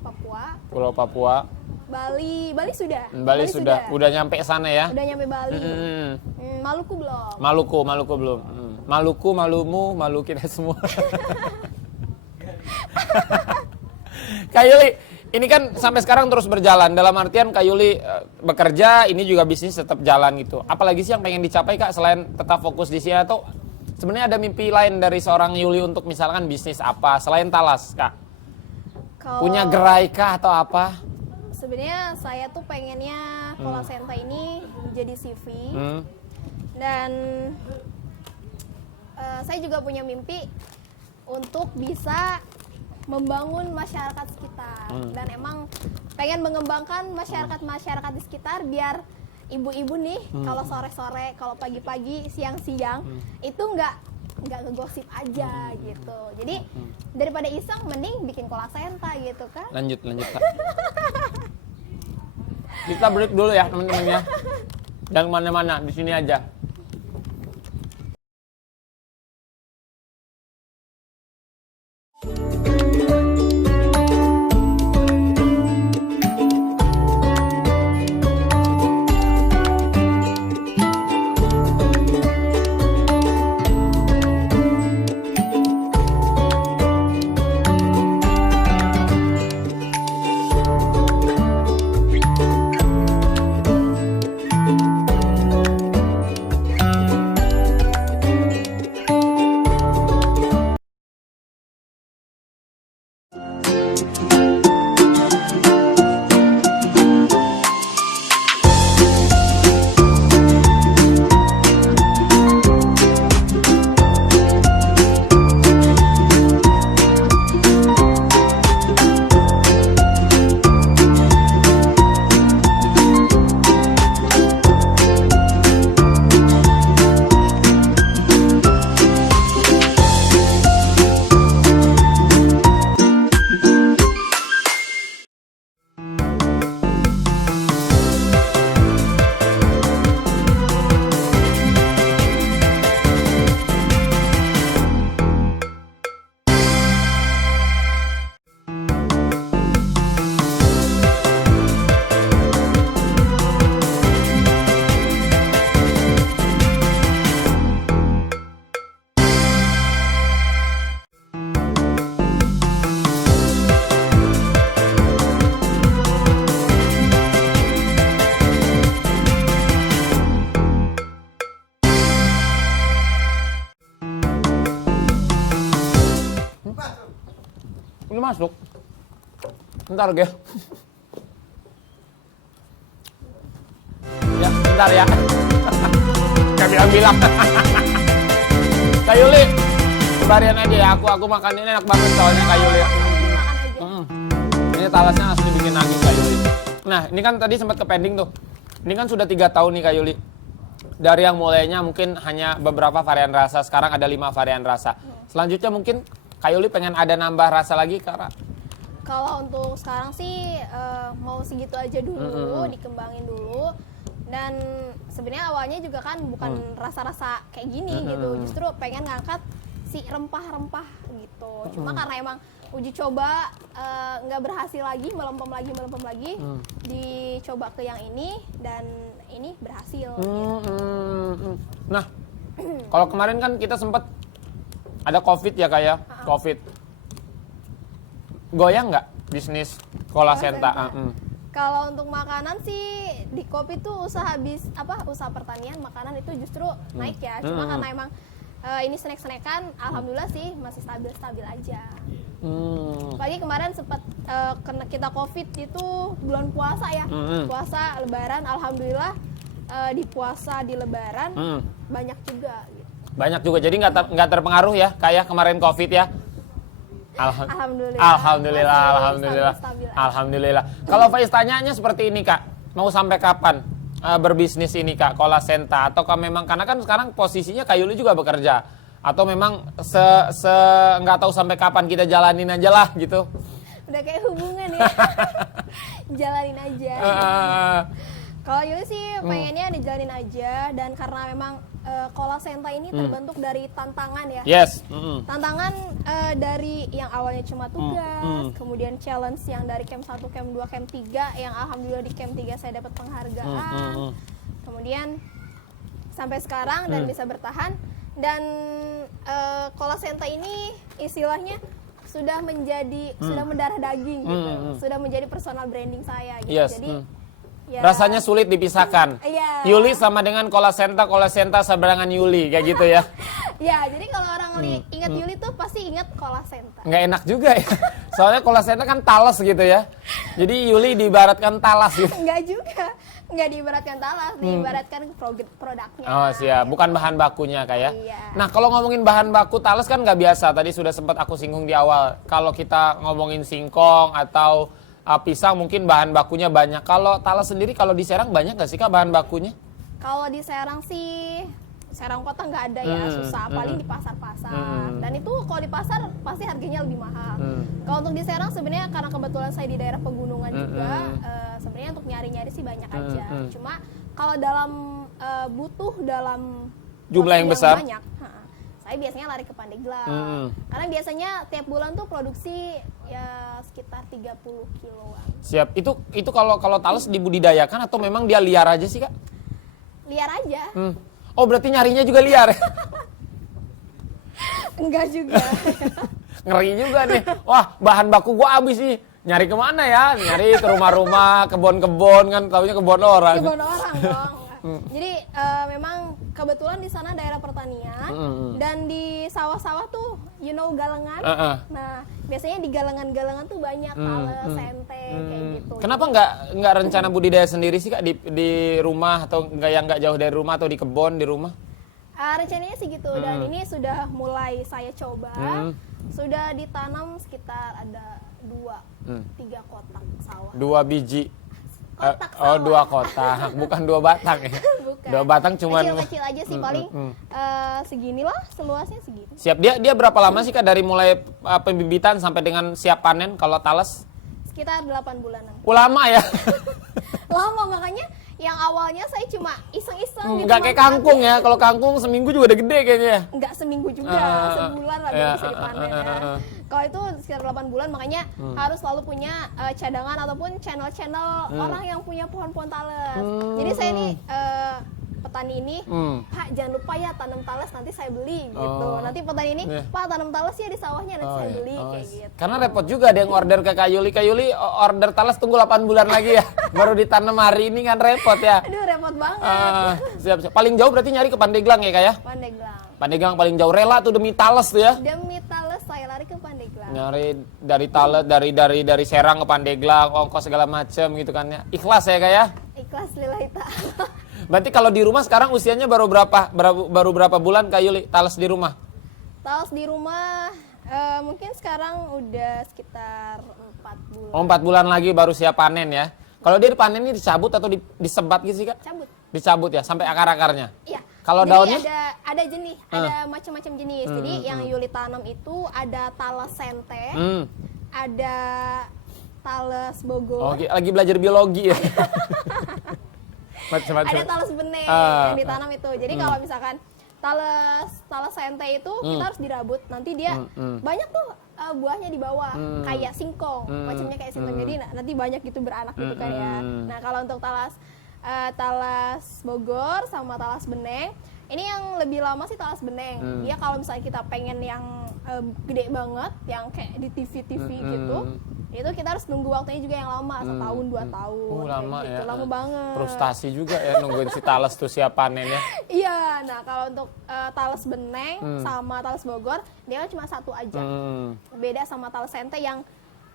Papua. Bali sudah. Bali sudah. Udah nyampe sana ya? Udah nyampe Bali. Maluku belum. Maluku belum. Maluku, Malu kita semua. Kak Yuli, ini kan sampai sekarang terus berjalan. Dalam artian Kak Yuli bekerja, ini juga bisnis tetap jalan gitu. Apalagi sih yang pengen dicapai Kak, selain tetap fokus di sini, atau sebenarnya ada mimpi lain dari seorang Yuli untuk misalkan bisnis apa selain talas Kak? Punya gerai kah atau apa? Sebenarnya saya tuh pengennya Kolasenta ini jadi CV. Dan saya juga punya mimpi untuk bisa membangun masyarakat sekitar. Dan emang pengen mengembangkan masyarakat di sekitar, biar ibu-ibu nih kalau sore-sore, kalau pagi-pagi, siang-siang itu nggak ngegosip aja gitu. Jadi daripada iseng, mending bikin Kolasenta gitu kan. Lanjut Kak. Kita break dulu ya teman-teman ya. Jangan kemana-mana, di sini aja. Ini masuk. Bentar, Ge. Ya, bentar ya. Gak bilang-bilang. Kak Yuli, sebarian aja ya. Aku makan ini enak banget soalnya Kak Yuli. Ini talasnya asli bikin nangis Kak Yuli. Nah, ini kan tadi sempat ke pending tuh. Ini kan sudah 3 tahun nih Kak Yuli. Dari yang mulainya mungkin hanya beberapa varian rasa, sekarang ada 5 varian rasa. Selanjutnya mungkin Kak Yuli pengen ada nambah rasa lagi, Kak? Kalau untuk sekarang sih mau segitu aja dulu, dikembangin dulu. Dan sebenarnya awalnya juga kan bukan rasa-rasa kayak gini gitu, justru pengen ngangkat si rempah-rempah gitu. Cuma karena emang uji coba nggak berhasil lagi, melempem lagi, dicoba ke yang ini dan ini berhasil. Gitu. Nah, kalau kemarin kan kita sempat ada COVID ya Kak ya, COVID. Goyang nggak bisnis Cola Senta? Kalau untuk makanan sih di kopi tuh usaha pertanian makanan itu justru naik ya. Cuma karena emang ini snack-snackan, alhamdulillah sih masih stabil-stabil aja. Apalagi kemarin sempat kena kita COVID itu bulan puasa ya, puasa Lebaran, alhamdulillah di puasa di Lebaran banyak juga. Gitu. Banyak juga, jadi nggak terpengaruh ya kayak kemarin COVID ya. Alhamdulillah. Kalau Faiz tanyanya seperti ini Kak, mau sampai kapan berbisnis ini Kak, Cola Senta? Atau memang karena kan sekarang posisinya Kak Yuli juga bekerja, atau memang nggak tahu sampai kapan kita jalanin aja lah gitu? Udah kayak hubungan ya, jalanin aja. Kalau Yuli sih pengennya dijalanin aja, dan karena memang Cola Senta ini terbentuk dari tantangan ya. Yes. Tantangan dari yang awalnya cuma tugas, kemudian challenge yang dari camp 1, camp 2, camp 3, yang alhamdulillah di camp 3 saya dapat penghargaan. Kemudian sampai sekarang dan bisa bertahan. Dan Cola Senta ini istilahnya sudah menjadi sudah mendarah daging gitu. Sudah menjadi personal branding saya gitu. Yes. Jadi ya, rasanya sulit dipisahkan. Yuli sama dengan Cola Senta seberangan Yuli kayak gitu ya. Ya, jadi kalau orang ingat Yuli tuh pasti ingat Cola Senta. Nggak enak juga ya. Soalnya Cola Senta kan talas gitu ya. Jadi Yuli diibaratkan talas gitu. Nggak juga. Nggak diibaratkan talas, diibaratkan produknya. Oh siap, bukan bahan bakunya kayak. Iya. Nah kalau ngomongin bahan baku talas kan nggak biasa. Tadi sudah sempat aku singgung di awal. Kalau kita ngomongin singkong atau pisang mungkin bahan bakunya banyak. Kalau talas sendiri kalau di Serang banyak nggak sih Kak bahan bakunya? Kalau di Serang sih, Serang kota nggak ada ya, susah. Paling di pasar-pasar. Dan itu kalau di pasar pasti harganya lebih mahal. Kalau untuk di Serang sebenarnya karena kebetulan saya di daerah pegunungan juga, sebenarnya untuk nyari-nyari sih banyak aja. Cuma kalau dalam butuh dalam jumlah yang besar, banyak, saya biasanya lari ke Pandeglang. Karena biasanya tiap bulan tuh produksi ya sekitar 30 kiloan. Siap. Itu kalau talas dibudidayakan atau memang dia liar aja sih Kak? Liar aja. Oh berarti nyarinya juga liar. Enggak juga. Ngeri juga nih. Wah bahan baku gua habis nih. Nyari kemana ya? Nyari ke rumah-rumah, kebun-kebun kan, taunya kebun orang. Kebun orang dong. Jadi memang kebetulan di sana daerah pertanian dan di sawah-sawah tuh galengan. Nah biasanya di galengan-galengan tuh banyak talas, senteng kayak gitu. Kenapa nggak rencana budidaya sendiri sih Kak di rumah atau nggak jauh dari rumah atau di kebun di rumah? Rencananya sih gitu, dan ini sudah mulai saya coba. Sudah ditanam sekitar ada 2-3 kotak sawah. 2 biji. Kotak sawah. 2 kotak, bukan 2 batang ya. Bukan. 2 batang cuman kecil-kecil aja sih, paling seginilah, seluasnya segini. Siap. Dia berapa lama sih Kak dari mulai pembibitan sampai dengan siap panen kalau talas? Sekitar 8 bulanan. Lama ya? Lama, makanya yang awalnya saya cuma iseng-iseng. Nggak kayak kangkung ya, kalau kangkung seminggu juga udah gede kayaknya ya? Nggak seminggu juga, sebulan lah baru bisa dipanen ya. Kalau itu sekitar 8 bulan, makanya harus selalu punya cadangan ataupun channel-channel orang yang punya pohon-pohon talas. Jadi saya nih petani ini, Pak jangan lupa ya tanam talas, nanti saya beli gitu. Nanti petani ini, Pak tanam talas ya di sawahnya, nanti saya beli kayak gitu. Karena repot juga ada yang order ke Kak Yuli. Kak Yuli order talas tunggu 8 bulan lagi ya, baru ditanam hari ini kan repot ya. Aduh repot banget. Siap. Paling jauh berarti nyari ke Pandeglang ya Kak ya? Pandeglang. Pandeglang paling jauh, rela tuh demi talas tuh ya? Demi talas saya lari ke Pandeglang. Nyari dari Tales, dari Serang ke Pandeglang, ongkos segala macam gitu kan ya. Ikhlas ya Kak ya? Ikhlas lillahi ta'ala. Berarti kalau di rumah sekarang usianya baru berapa bulan Kak Yuli Tales di rumah? Tales di rumah mungkin sekarang udah sekitar 4 bulan. Oh, 4 bulan lagi baru siap panen ya. Kalau dia dipanen ini dicabut atau disebat gitu sih Kak? Cabut. Dicabut ya sampai akar-akarnya. Iya. Kalau Jadi daunnya? ada jenis, ada macam-macam jenis. Jadi yang Yuli tanam itu ada Tales sente, ada Tales Oh, Bogor, lagi belajar biologi ya. Macam-macam. ada Tales bening yang ditanam itu. Jadi kalau misalkan Tales sente itu kita harus dirabut. Nanti dia banyak tuh buahnya di bawah kayak singkong, macamnya kayak singkong. Jadi nanti banyak gitu beranak gitu kan ya. Nah, kalau untuk Tales Bogor sama Tales Beneng, ini yang lebih lama sih Tales Beneng. Dia kalau misalnya kita pengen yang gede banget, yang kayak di TV-TV gitu, itu kita harus nunggu waktunya juga yang lama, 1 tahun 2 tahun. Oh, lama gitu. ya. Lama banget. Frustasi juga ya nungguin si Tales tuh siap panen ya. Iya, nah kalau untuk Tales Beneng sama Tales Bogor, dia kan cuma 1 aja. Beda sama Tales sente yang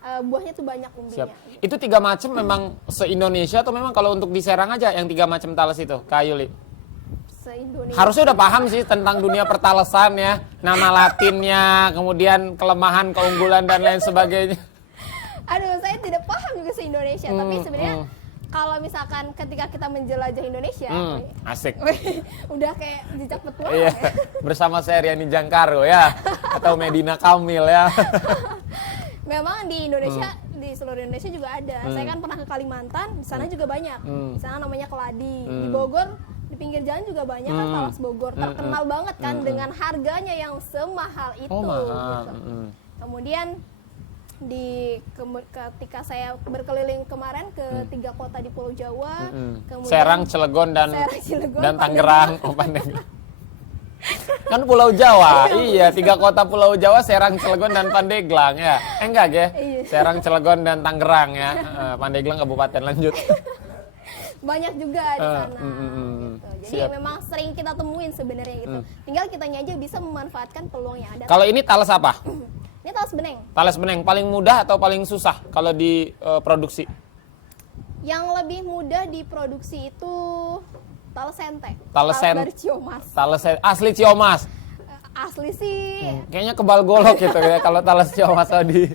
buahnya tuh banyak umbinya. Siap. Itu 3 macam memang se-Indonesia atau memang kalau untuk di Serang aja yang 3 macam Tales itu, Kak Yuli? Se-Indonesia. Harusnya udah paham sih tentang dunia pertalesan ya, nama latinnya, kemudian kelemahan, keunggulan dan lain sebagainya. Aduh, saya tidak paham juga se-Indonesia, tapi sebenarnya kalau misalkan ketika kita menjelajah Indonesia, Asik. udah kayak jejak petualang Iya, ya. bersama saya Riani Jangkaro ya, atau Medina Kamil ya. Memang di Indonesia, di seluruh Indonesia juga ada. Saya kan pernah ke Kalimantan, di sana juga banyak. Di sana namanya keladi. Di Bogor, di pinggir jalan juga banyak kan Tales Bogor. Terkenal banget kan dengan harganya yang semahal itu. Oh, mahal. Gitu. Kemudian ketika saya berkeliling kemarin ke 3 kota di Pulau Jawa, kemudian Serang, Cilegon dan Cilegon, Tangerang. Oh, Pandeglang. Kan Pulau Jawa, iya 3 kota Pulau Jawa, Serang, Cilegon dan Pandeglang ya. Enggak ya? Iya. Serang, Cilegon dan Tangerang ya. Pandeglang kabupaten, lanjut. Banyak juga di sana. Gitu. Jadi Siap. memang sering kita temuin sebenarnya gitu. Tinggal kitanya aja bisa memanfaatkan peluang yang ada. Kalau ini Tales apa? Ini Tales Beneng. Tales Beneng paling mudah atau paling susah kalau diproduksi? Yang lebih mudah diproduksi itu Tales sente. Tales sente. dari Ciomas. Tales asli Ciomas. Asli sih. Kayaknya kebal golok gitu ya kalau Tales Ciomas di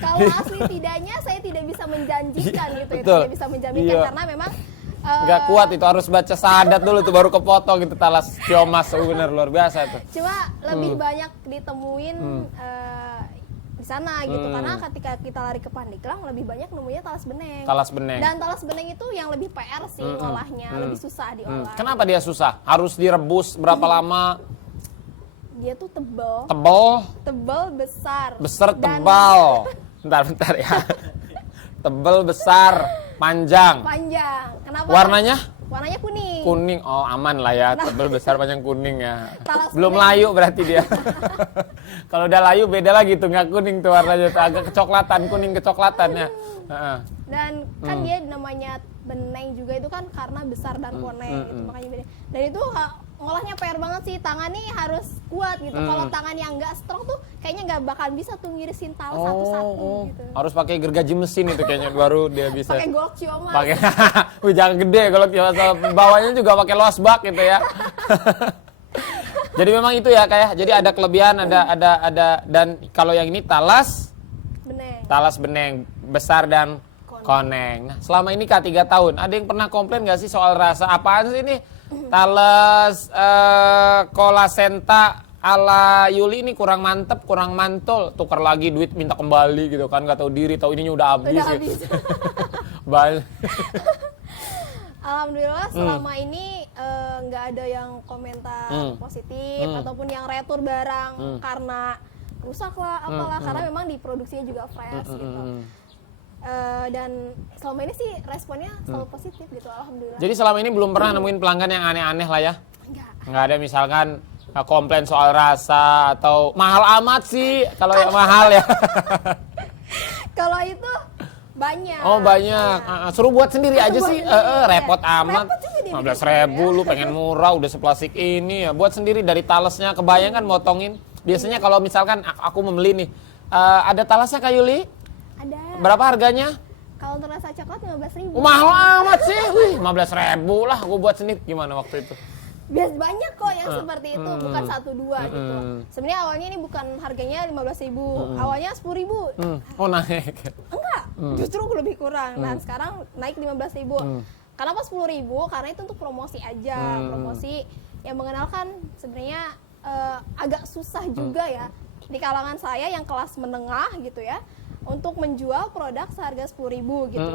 Kalau asli tidaknya saya tidak bisa menjanjikan gitu ya. Betul. Tidak bisa menjaminkan Iya. karena memang nggak kuat itu, harus baca syahadat dulu tuh baru kepotong gitu Tales Ciomas. Bener luar biasa tuh. cuma lebih banyak ditemuin di sana gitu, karena ketika kita lari ke Pandeglang lebih banyak nemunya Tales Beneng. Tales Beneng. Dan Tales Beneng itu yang lebih PR sih ngolahnya, lebih susah diolah. Kenapa dia susah? Harus direbus berapa lama? Dia tuh tebal, Tebel, besar. besar, dan tebal. Bentar ya. Tebel, besar, panjang. panjang. Kenapa? Warnanya? Warnanya kuning. Kuning. Oh, aman lah ya. Tebel, besar, panjang, kuning ya. Tales Belum Beneng. layu berarti dia. Kalau udah layu beda lagi tuh, nggak kuning tuh warnanya tuh, agak kecoklatan, kuning kecoklatan ya. Dan kan dia namanya beneng juga itu kan karena besar dan koneng gitu, makanya beda. Dan itu ngolahnya PR banget sih, tangan nih harus kuat gitu. Kalau tangan yang nggak strong tuh kayaknya nggak bakal bisa tuh ngirisin Tales satu-satu gitu. Harus pakai gergaji mesin itu kayaknya baru dia bisa. Pakai golok Ciomas. Pakai wih, jangan gede kalau bawahnya juga pakai losbak gitu ya. Jadi memang itu ya kayak. Jadi ada kelebihan, ada dan kalau yang ini Tales Beneng besar dan koneng. Nah, selama ini Kak 3 tahun, ada yang pernah komplain nggak sih soal rasa? Apaan sih ini? Tales Colasenta ala Yuli ini kurang mantep, kurang mantul. Tukar lagi duit minta kembali gitu kan, nggak tahu diri, tahu ininya udah habis. Udah gitu. habis. Banyak. Alhamdulillah selama ini nggak ada yang komentar positif ataupun yang retur barang karena rusak lah apalah, karena memang diproduksinya juga fresh gitu. Dan selama ini sih responnya selalu positif gitu, alhamdulillah. Jadi selama ini belum pernah nemuin pelanggan yang aneh-aneh lah ya? Enggak Nggak ada misalkan komplain soal rasa atau mahal amat sih kalau yang mahal ya. Kalau itu banyak. Oh banyak. Suruh buat sendiri aja sih. Repot amat. Repot juga dia 15.000 lu pengen murah udah seplastik ini ya. Buat sendiri dari talesnya, kebayang kan motongin. Biasanya kalau misalkan aku membeli nih, ada talasnya Kak Yuli? Ada. Berapa harganya? Kalau untuk rasa coklat 15.000. Mahal amat sih. Wih, 15.000 lah aku buat sendiri. Gimana waktu itu? Biasa banyak kok yang seperti itu, bukan 1-2 gitu. Sebenarnya awalnya ini bukan harganya 15.000, awalnya 10.000. Oh naik. Enggak, justru lebih kurang. Nah sekarang naik 15.000. Kenapa 10.000? Karena itu untuk promosi aja, promosi yang mengenalkan sebenarnya agak susah juga ya di kalangan saya yang kelas menengah gitu ya, untuk menjual produk seharga 10.000 gitu.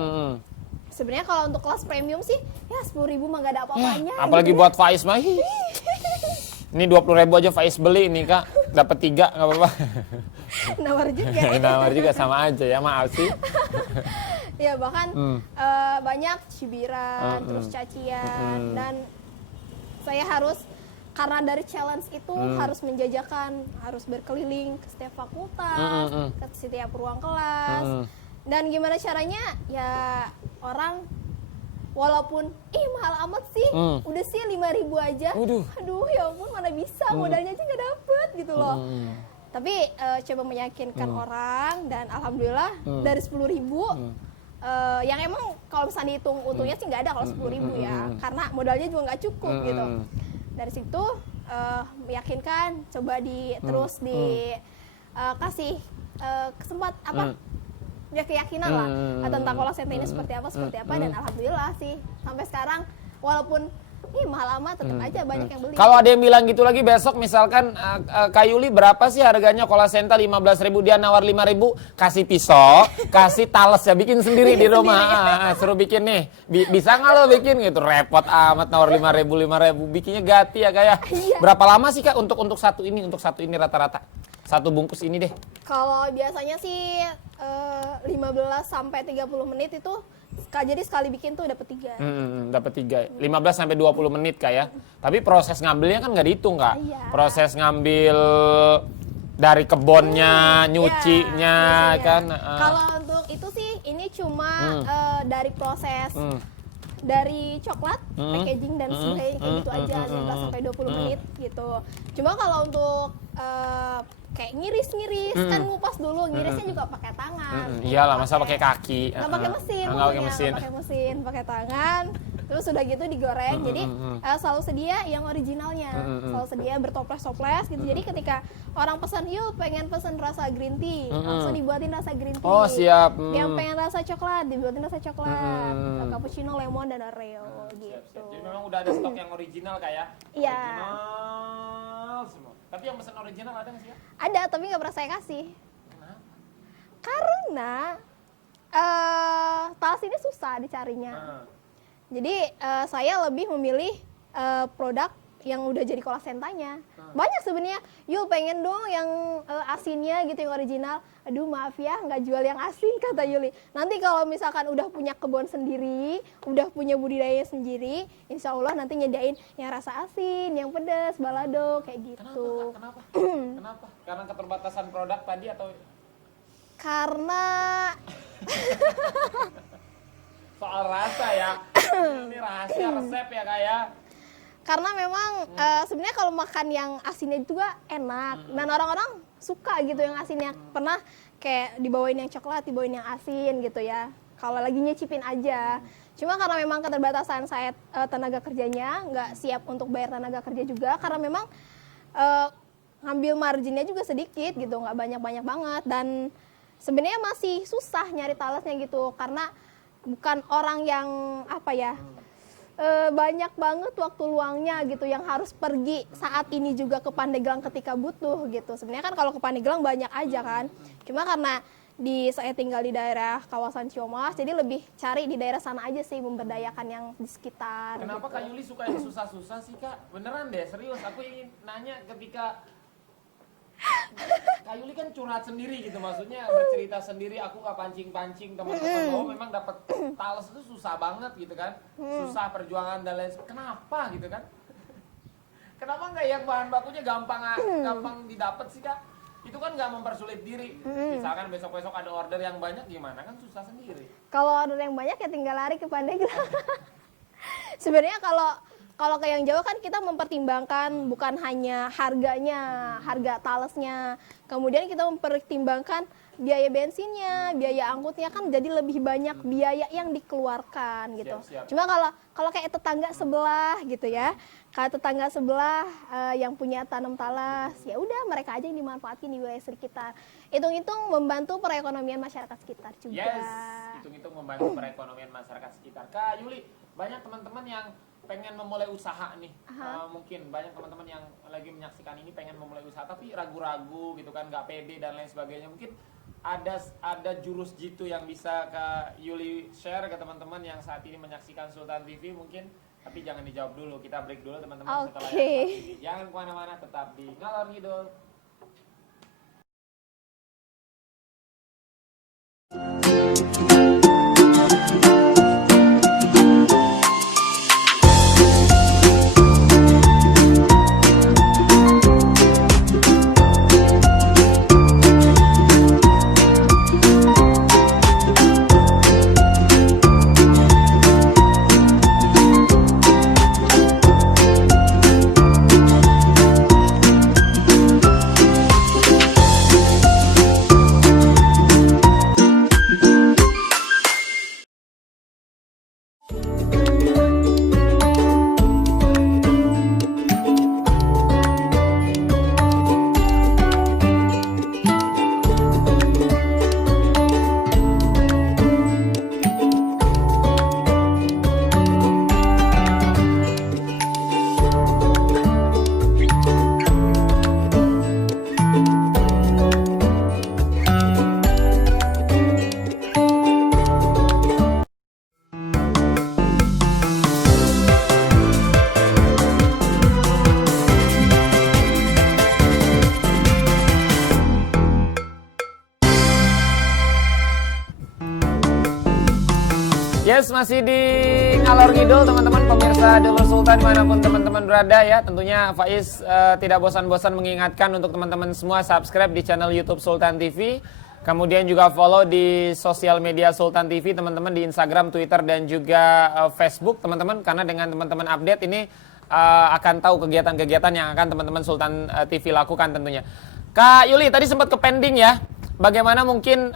Sebenarnya kalau untuk kelas premium sih ya 10.000 mah gak ada apa-apanya. Apalagi gitu. buat Faiz mah. Ini 20.000 aja Faiz beli nih Kak, dapat 3 nggak apa-apa. Nawar juga. Nawar juga sama aja ya, maaf sih. Ya bahkan banyak cibiran, terus cacian, dan saya harus, karena dari challenge itu harus menjajakan, harus berkeliling ke setiap fakultas, ke setiap ruang kelas. Dan gimana caranya ya orang walaupun mahal amat sih, udah sih 5.000 aja. Aduh ya ampun, mana bisa, modalnya aja nggak dapet gitu loh. Tapi coba meyakinkan orang, dan alhamdulillah dari 10.000 yang emang kalau misalnya dihitung untungnya sih nggak ada kalau 10.000 ya, karena modalnya juga nggak cukup gitu. Dari situ meyakinkan, coba terus kasih ya keyakinan lah tentang Kola Senta ini seperti apa, dan alhamdulillah sih sampai sekarang walaupun mahal amat tetap aja banyak yang beli. Kalau ada yang bilang gitu lagi besok misalkan Kak Yuli berapa sih harganya Kola Senta 15.000, dia nawar 5.000, kasih pisau, kasih talas ya, bikin sendiri di rumah. Suruh bikin nih. Bisa nggak lo bikin gitu? Repot amat nawar 5.000, bikinnya gati ya kayak. Berapa lama sih Kak untuk satu ini rata-rata? Satu bungkus ini deh. Kalau biasanya sih 15 sampai 30 menit itu, jadi sekali bikin tuh dapat 3. Dapat 3. 15 sampai 20 menit Kak ya. Tapi proses ngambilnya kan nggak dihitung Kak. Proses ngambil dari kebonnya, nyucinya kan. Kalau untuk itu sih ini cuma dari proses dari coklat, packaging dan sebagainya kayak gitu aja, 15 sampai 20 menit gitu. Cuma kalau untuk kayak ngiris kan ngupas dulu, ngirisnya juga pakai tangan. Iyalah, masa pakai kaki. Nggak pakai mesin, pakai tangan. Terus udah gitu digoreng. Jadi selalu sedia yang originalnya, selalu sedia bertoples-toples gitu. Jadi ketika orang pesan, yuk pengen pesen rasa green tea, langsung dibuatin rasa green tea. Oh siap. Yang pengen rasa coklat, dibuatin rasa coklat. Cappuccino, lemon, dan oreo gitu. Jadi memang udah ada stok yang original Kak ya? Iya. Original semua. Tapi yang pesan original ada nggak sih ya? Ada, tapi nggak pernah saya kasih. Kenapa? Karena talas ini susah dicarinya. Jadi saya lebih memilih produk yang udah jadi Kola Sentanya. Banyak sebenarnya, yuk pengen dong yang asinnya gitu, yang original. Aduh maaf ya, nggak jual yang asin kata Yuli. Nanti kalau misalkan udah punya kebun sendiri, udah punya budidaya sendiri, insya Allah nanti nyediain yang rasa asin, yang pedas, balado, kayak gitu. Kenapa? Kenapa? Karena keterbatasan produk tadi atau? Karena soal rasa ya. Ini rahasia resep ya Kak ya. Karena memang sebenarnya kalau makan yang asinnya juga enak, dan orang-orang suka gitu yang asinnya. Pernah kayak dibawain yang coklat, dibawain yang asin gitu ya, kalau lagi nyicipin aja. Cuma karena memang keterbatasan saya tenaga kerjanya, nggak siap untuk bayar tenaga kerja juga, karena memang ngambil marginnya juga sedikit gitu, nggak banyak-banyak banget. Dan sebenarnya masih susah nyari talasnya gitu, karena bukan orang yang banyak banget waktu luangnya gitu yang harus pergi saat ini juga ke Pandeglang ketika butuh gitu. Sebenarnya kan kalau ke Pandeglang banyak aja kan. Cuma karena saya tinggal di daerah kawasan Ciamas, jadi lebih cari di daerah sana aja sih, memberdayakan yang di sekitar. Kenapa gitu. Kak Yuli suka yang susah-susah sih Kak? Beneran deh, serius. Aku ingin nanya ketika Kak Yuli kan curhat sendiri gitu, maksudnya bercerita sendiri, aku nggak pancing-pancing teman-teman bahwa memang dapat talas itu susah banget gitu kan, susah perjuangan dan lain sebagainya. Kenapa gitu kan? Kenapa nggak yang bahan bakunya gampang didapat sih Kak? Itu kan nggak mempersulit diri. Misalkan besok-besok ada order yang banyak gimana, kan susah sendiri. Kalau order yang banyak ya tinggal lari ke Pandeglang. Sebenarnya kalau kalau ke yang Jawa kan kita mempertimbangkan bukan hanya harganya, harga talesnya, kemudian kita mempertimbangkan biaya bensinnya, biaya angkutnya, kan jadi lebih banyak biaya yang dikeluarkan gitu. Siap. Cuma kalau kayak tetangga sebelah gitu ya, kalau tetangga sebelah yang punya tanam talas, ya udah mereka aja yang dimanfaatin di wilayah sekitar. Hitung-hitung membantu perekonomian masyarakat sekitar juga. Yes, hitung-hitung membantu perekonomian masyarakat sekitar. Kak Yuli, banyak teman-teman yang pengen memulai usaha nih. Mungkin banyak teman-teman yang lagi menyaksikan ini pengen memulai usaha tapi ragu-ragu gitu kan, nggak pede dan lain sebagainya. Mungkin ada jurus jitu yang bisa Kak Yuli share ke teman-teman yang saat ini menyaksikan Sultan TV mungkin, tapi jangan dijawab dulu, kita break dulu teman-teman. Setelah ini jangan kemana-mana, tetap di Ngalor Ngidul. Yes, masih di Ngalor Ngidul teman-teman pemirsa Delor Sultan dimanapun teman-teman berada ya. Tentunya Faiz tidak bosan-bosan mengingatkan untuk teman-teman semua subscribe di channel YouTube Sultan TV. Kemudian juga follow di sosial media Sultan TV teman-teman, di Instagram, Twitter dan juga Facebook teman-teman. Karena dengan teman-teman update ini akan tahu kegiatan-kegiatan yang akan teman-teman Sultan TV lakukan tentunya. Kak Yuli tadi sempat ke pending ya. Bagaimana mungkin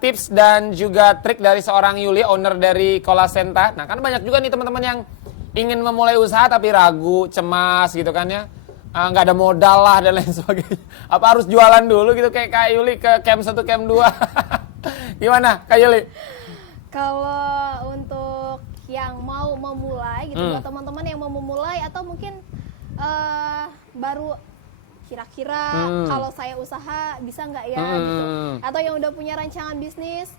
tips dan juga trik dari seorang Yuli, owner dari Kolasenta. Nah kan banyak juga nih teman-teman yang ingin memulai usaha tapi ragu, cemas gitu kan ya. Nggak ada modal lah dan lain sebagainya. Apa harus jualan dulu gitu kayak Kak Yuli ke camp 1, camp 2. Gimana Kak Yuli? Kalau untuk yang mau memulai gitu, buat teman-teman yang mau memulai atau mungkin baru kira-kira kalau saya usaha bisa nggak ya gitu, atau yang udah punya rancangan bisnis,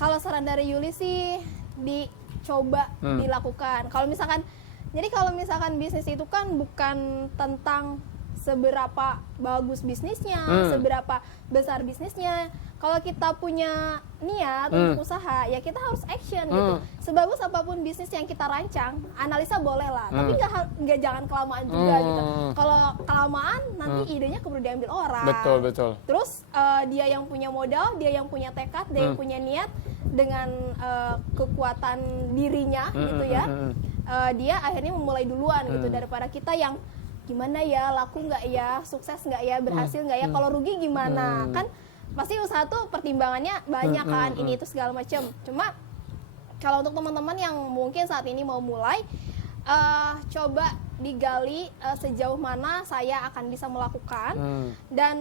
kalau saran dari Yuli sih dicoba dilakukan. Kalau misalkan bisnis itu kan bukan tentang seberapa bagus bisnisnya, seberapa besar bisnisnya. Kalau kita punya niat untuk usaha, ya kita harus action gitu. Sebagus apapun bisnis yang kita rancang, analisa boleh lah, tapi nggak jangan kelamaan juga gitu. Kalau kelamaan nanti idenya keburu diambil orang. Betul. Terus dia yang punya modal, dia yang punya tekad, dia yang punya niat dengan kekuatan dirinya gitu ya. Dia akhirnya memulai duluan gitu daripada kita yang gimana ya, laku nggak ya, sukses nggak ya, berhasil nggak ya, kalau rugi gimana. Kan pasti usaha tuh pertimbangannya banyak kan, ini itu segala macam. Cuma kalau untuk teman-teman yang mungkin saat ini mau mulai, coba digali sejauh mana saya akan bisa melakukan dan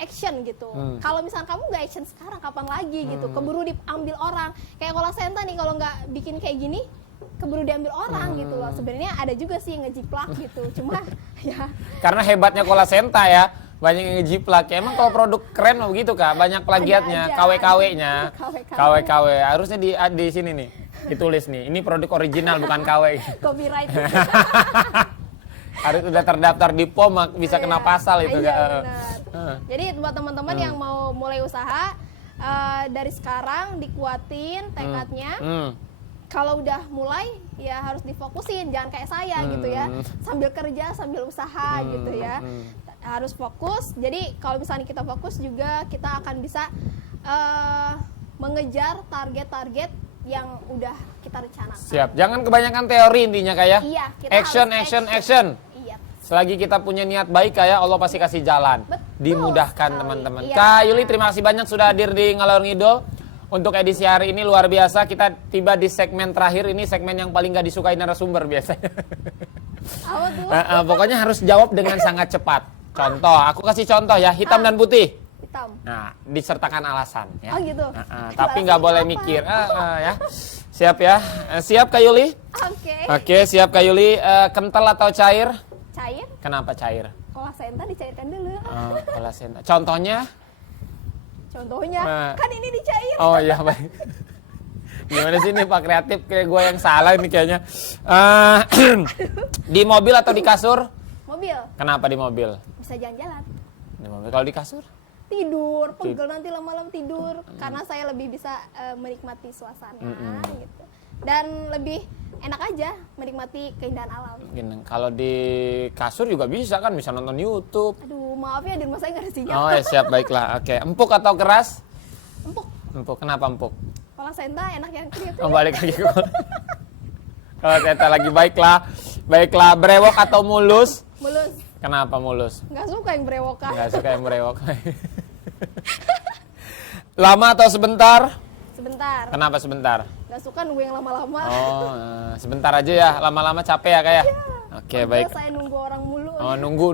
action gitu. Kalau misalnya kamu nggak action sekarang, kapan lagi gitu? Keburu diambil orang. Kayak Kolasenta nih, kalau nggak bikin kayak gini, keburu diambil orang gitu loh. Sebenarnya ada juga sih yang ngejiplak gitu. Cuma ya. Karena hebatnya Kolasenta ya, banyak yang ngejiplak. Ya, emang kalau produk keren begitu Kak, banyak plagiatnya, KW-KW-nya. KW. Harusnya di sini nih, ditulis nih, ini produk original bukan KW. Copyright. Harus udah terdaftar di POM, bisa kena pasal itu Kak. Jadi buat teman-teman yang mau mulai usaha, dari sekarang dikuatin tekadnya. Kalau udah mulai ya harus difokusin, jangan kayak saya gitu ya, sambil kerja sambil usaha gitu ya. Harus fokus. Jadi kalau misalnya kita fokus juga, kita akan bisa mengejar target-target yang udah kita rencanakan. Siap. Jangan kebanyakan teori intinya Kak ya. Iya, kita Action, harus action. Iya. Selagi kita punya niat baik Kak ya, Allah pasti kasih jalan. Betul Dimudahkan sekali. teman-teman. Iya. Kak Yuli, terima kasih banyak sudah hadir di Ngalor Ngidul. Untuk edisi hari ini luar biasa, kita tiba di segmen terakhir. Ini segmen yang paling gak disukai narasumber biasanya. Apa tuh? Pokoknya harus jawab dengan sangat cepat. Contoh, aku kasih contoh ya, hitam dan putih. Hitam. Nah, disertakan alasan ya. Oh gitu. Tapi nggak boleh mikir. Ya. Siap ya. Siap Kak Yuli? Oke. Oke, siap Kak Yuli. Kental atau cair? Cair. Kenapa cair? Kolasenta dicairkan dulu. Kolasenta. Contohnya? Contohnya, kan ini dicair. Oh iya baik. Gimana sih ini Pak Kreatif? Kayak gue yang salah ini kayaknya. Di mobil atau di kasur? Mobil. Kenapa di mobil? Bisa jalan-jalan. Di mobil. Kalau di kasur? Tidur, pegel nanti lama-lama tidur. Karena saya lebih bisa menikmati suasana gitu. Dan lebih enak aja menikmati keindahan alam. Gini, kalau di kasur juga bisa kan, bisa nonton YouTube. Aduh, maaf ya di rumah saya nggak ada sinyal. Oh ya siap, baiklah. Oke, empuk atau keras? Empuk. Empuk, kenapa empuk? Kolasenta enak yang kriuk. Balik lagi ke kalau ternyata lagi baiklah. Brewok atau mulus? Mulus. Kenapa mulus? Nggak suka yang berewokan. Nggak suka yang brewok. Lama atau sebentar? Sebentar. Kenapa sebentar? Nggak suka nunggu yang lama-lama. Oh, sebentar aja ya. Lama-lama capek ya kayak. Oke, baik. Saya nunggu orang mulu. Oh, nunggu.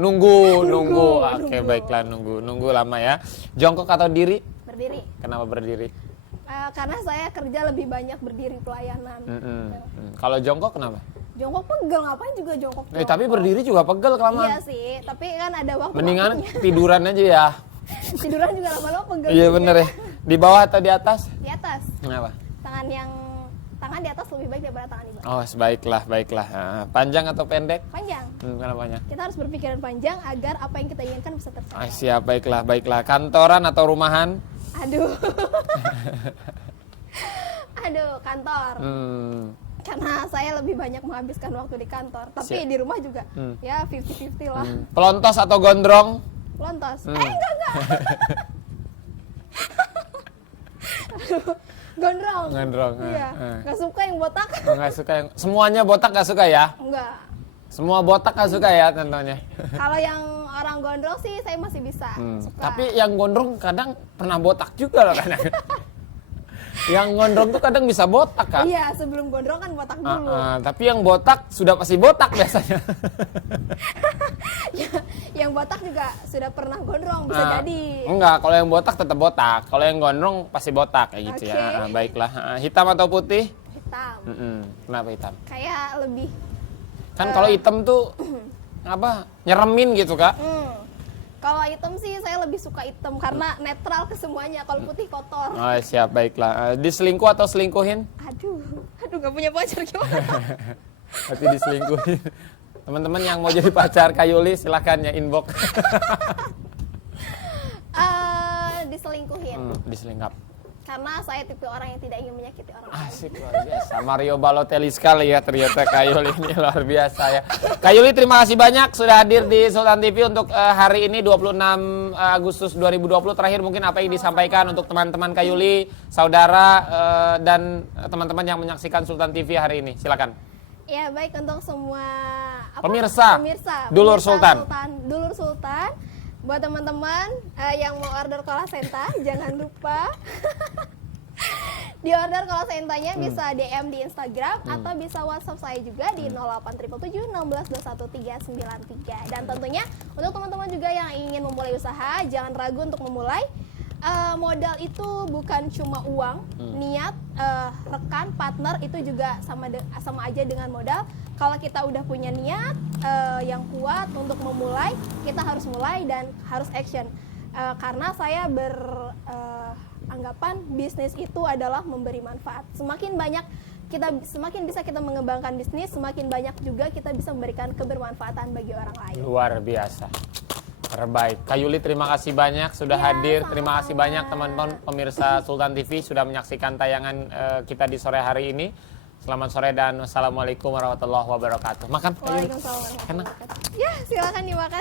Oke, baiklah nunggu lama ya. Jongkok atau diri? Berdiri. Kenapa berdiri? Karena saya kerja lebih banyak berdiri pelayanan. Kalau jongkok kenapa? Jongkok pegel, ngapain juga jongkok? Tapi berdiri juga pegel kelamaan. Iya sih, tapi kan ada waktu. Mendingan tiduran aja ya. Tiduran juga lama-lama pegel. Iya bener ya. Di bawah atau di atas? Di atas. Kenapa? Tangan di atas lebih baik daripada tangan di bawah. Oh, baiklah. Panjang atau pendek? Panjang. Kenapa panjang? Kita harus berpikiran panjang agar apa yang kita inginkan bisa tercapai. Siap, baiklah. Kantoran atau rumahan? Aduh. Aduh, kantor. Karena saya lebih banyak menghabiskan waktu di kantor. Tapi Siap. di rumah juga. Ya 50-50 lah. Pelontos atau gondrong? Lontos. Enggak. Aduh, gondrong. Iya. Nggak suka yang botak. Nggak suka yang semuanya botak nggak suka ya? Enggak. Semua botak nggak suka ya contohnya. Kalau yang orang gondrong sih saya masih bisa. Suka. Tapi yang gondrong kadang pernah botak juga loh kadang. Yang gondrong tuh kadang bisa botak kan? Iya, sebelum gondrong kan botak dulu. Tapi yang botak sudah pasti botak biasanya. Yang botak juga sudah pernah gondrong, bisa jadi. Enggak, kalau yang botak tetap botak. Kalau yang gondrong pasti botak kayak gitu ya. Baiklah. Hitam atau putih? Hitam. Kenapa hitam? Kayak lebih. Kan kalau hitam tuh apa? Nyeremin gitu Kak. Kalau hitam sih saya lebih suka hitam karena netral ke semuanya. Kalau putih kotor. Oh, siap, baiklah. Diselingkuh atau selingkuhin? Aduh, nggak punya pacar gimana? Berarti diselingkuhin. Teman-teman yang mau jadi pacar Kak Yuli silahkan ya inbox. Diselingkuhin. Diselingkuh. Karena saya tipe orang yang tidak ingin menyakiti orang lain. Asik, luar biasa. Mario Balotelli sekali ya ternyata Kak Yuli ini luar biasa ya. Kak Yuli terima kasih banyak sudah hadir di Sultan TV untuk hari ini 26 Agustus 2020. Terakhir mungkin apa yang disampaikan untuk teman-teman Kak Yuli, saudara dan teman-teman yang menyaksikan Sultan TV hari ini. Silakan. Ya baik untuk semua pemirsa Dulur Sultan. Dulur Sultan. Buat teman-teman yang mau order kolasenta, jangan lupa di order kolasentanya bisa DM di Instagram atau bisa WhatsApp saya juga di 087716213393. Dan tentunya untuk teman-teman juga yang ingin memulai usaha, jangan ragu untuk memulai. Modal itu bukan cuma uang, niat, rekan, partner itu juga sama aja dengan modal. Kalau kita udah punya niat yang kuat untuk memulai, kita harus mulai dan harus action. Karena saya beranggapan bisnis itu adalah memberi manfaat. Semakin bisa kita mengembangkan bisnis, semakin banyak juga kita bisa memberikan kebermanfaatan bagi orang lain. Luar biasa. Terbaik. Kak Yuli terima kasih banyak sudah hadir. Terima kasih banyak teman-teman pemirsa Sultan TV sudah menyaksikan tayangan kita di sore hari ini. Selamat sore dan wassalamualaikum warahmatullahi wabarakatuh. Makan Kak Yuli. Waalaikumsalam warahmatullahi Enak. wabarakatuh. Ya, silakan dimakan.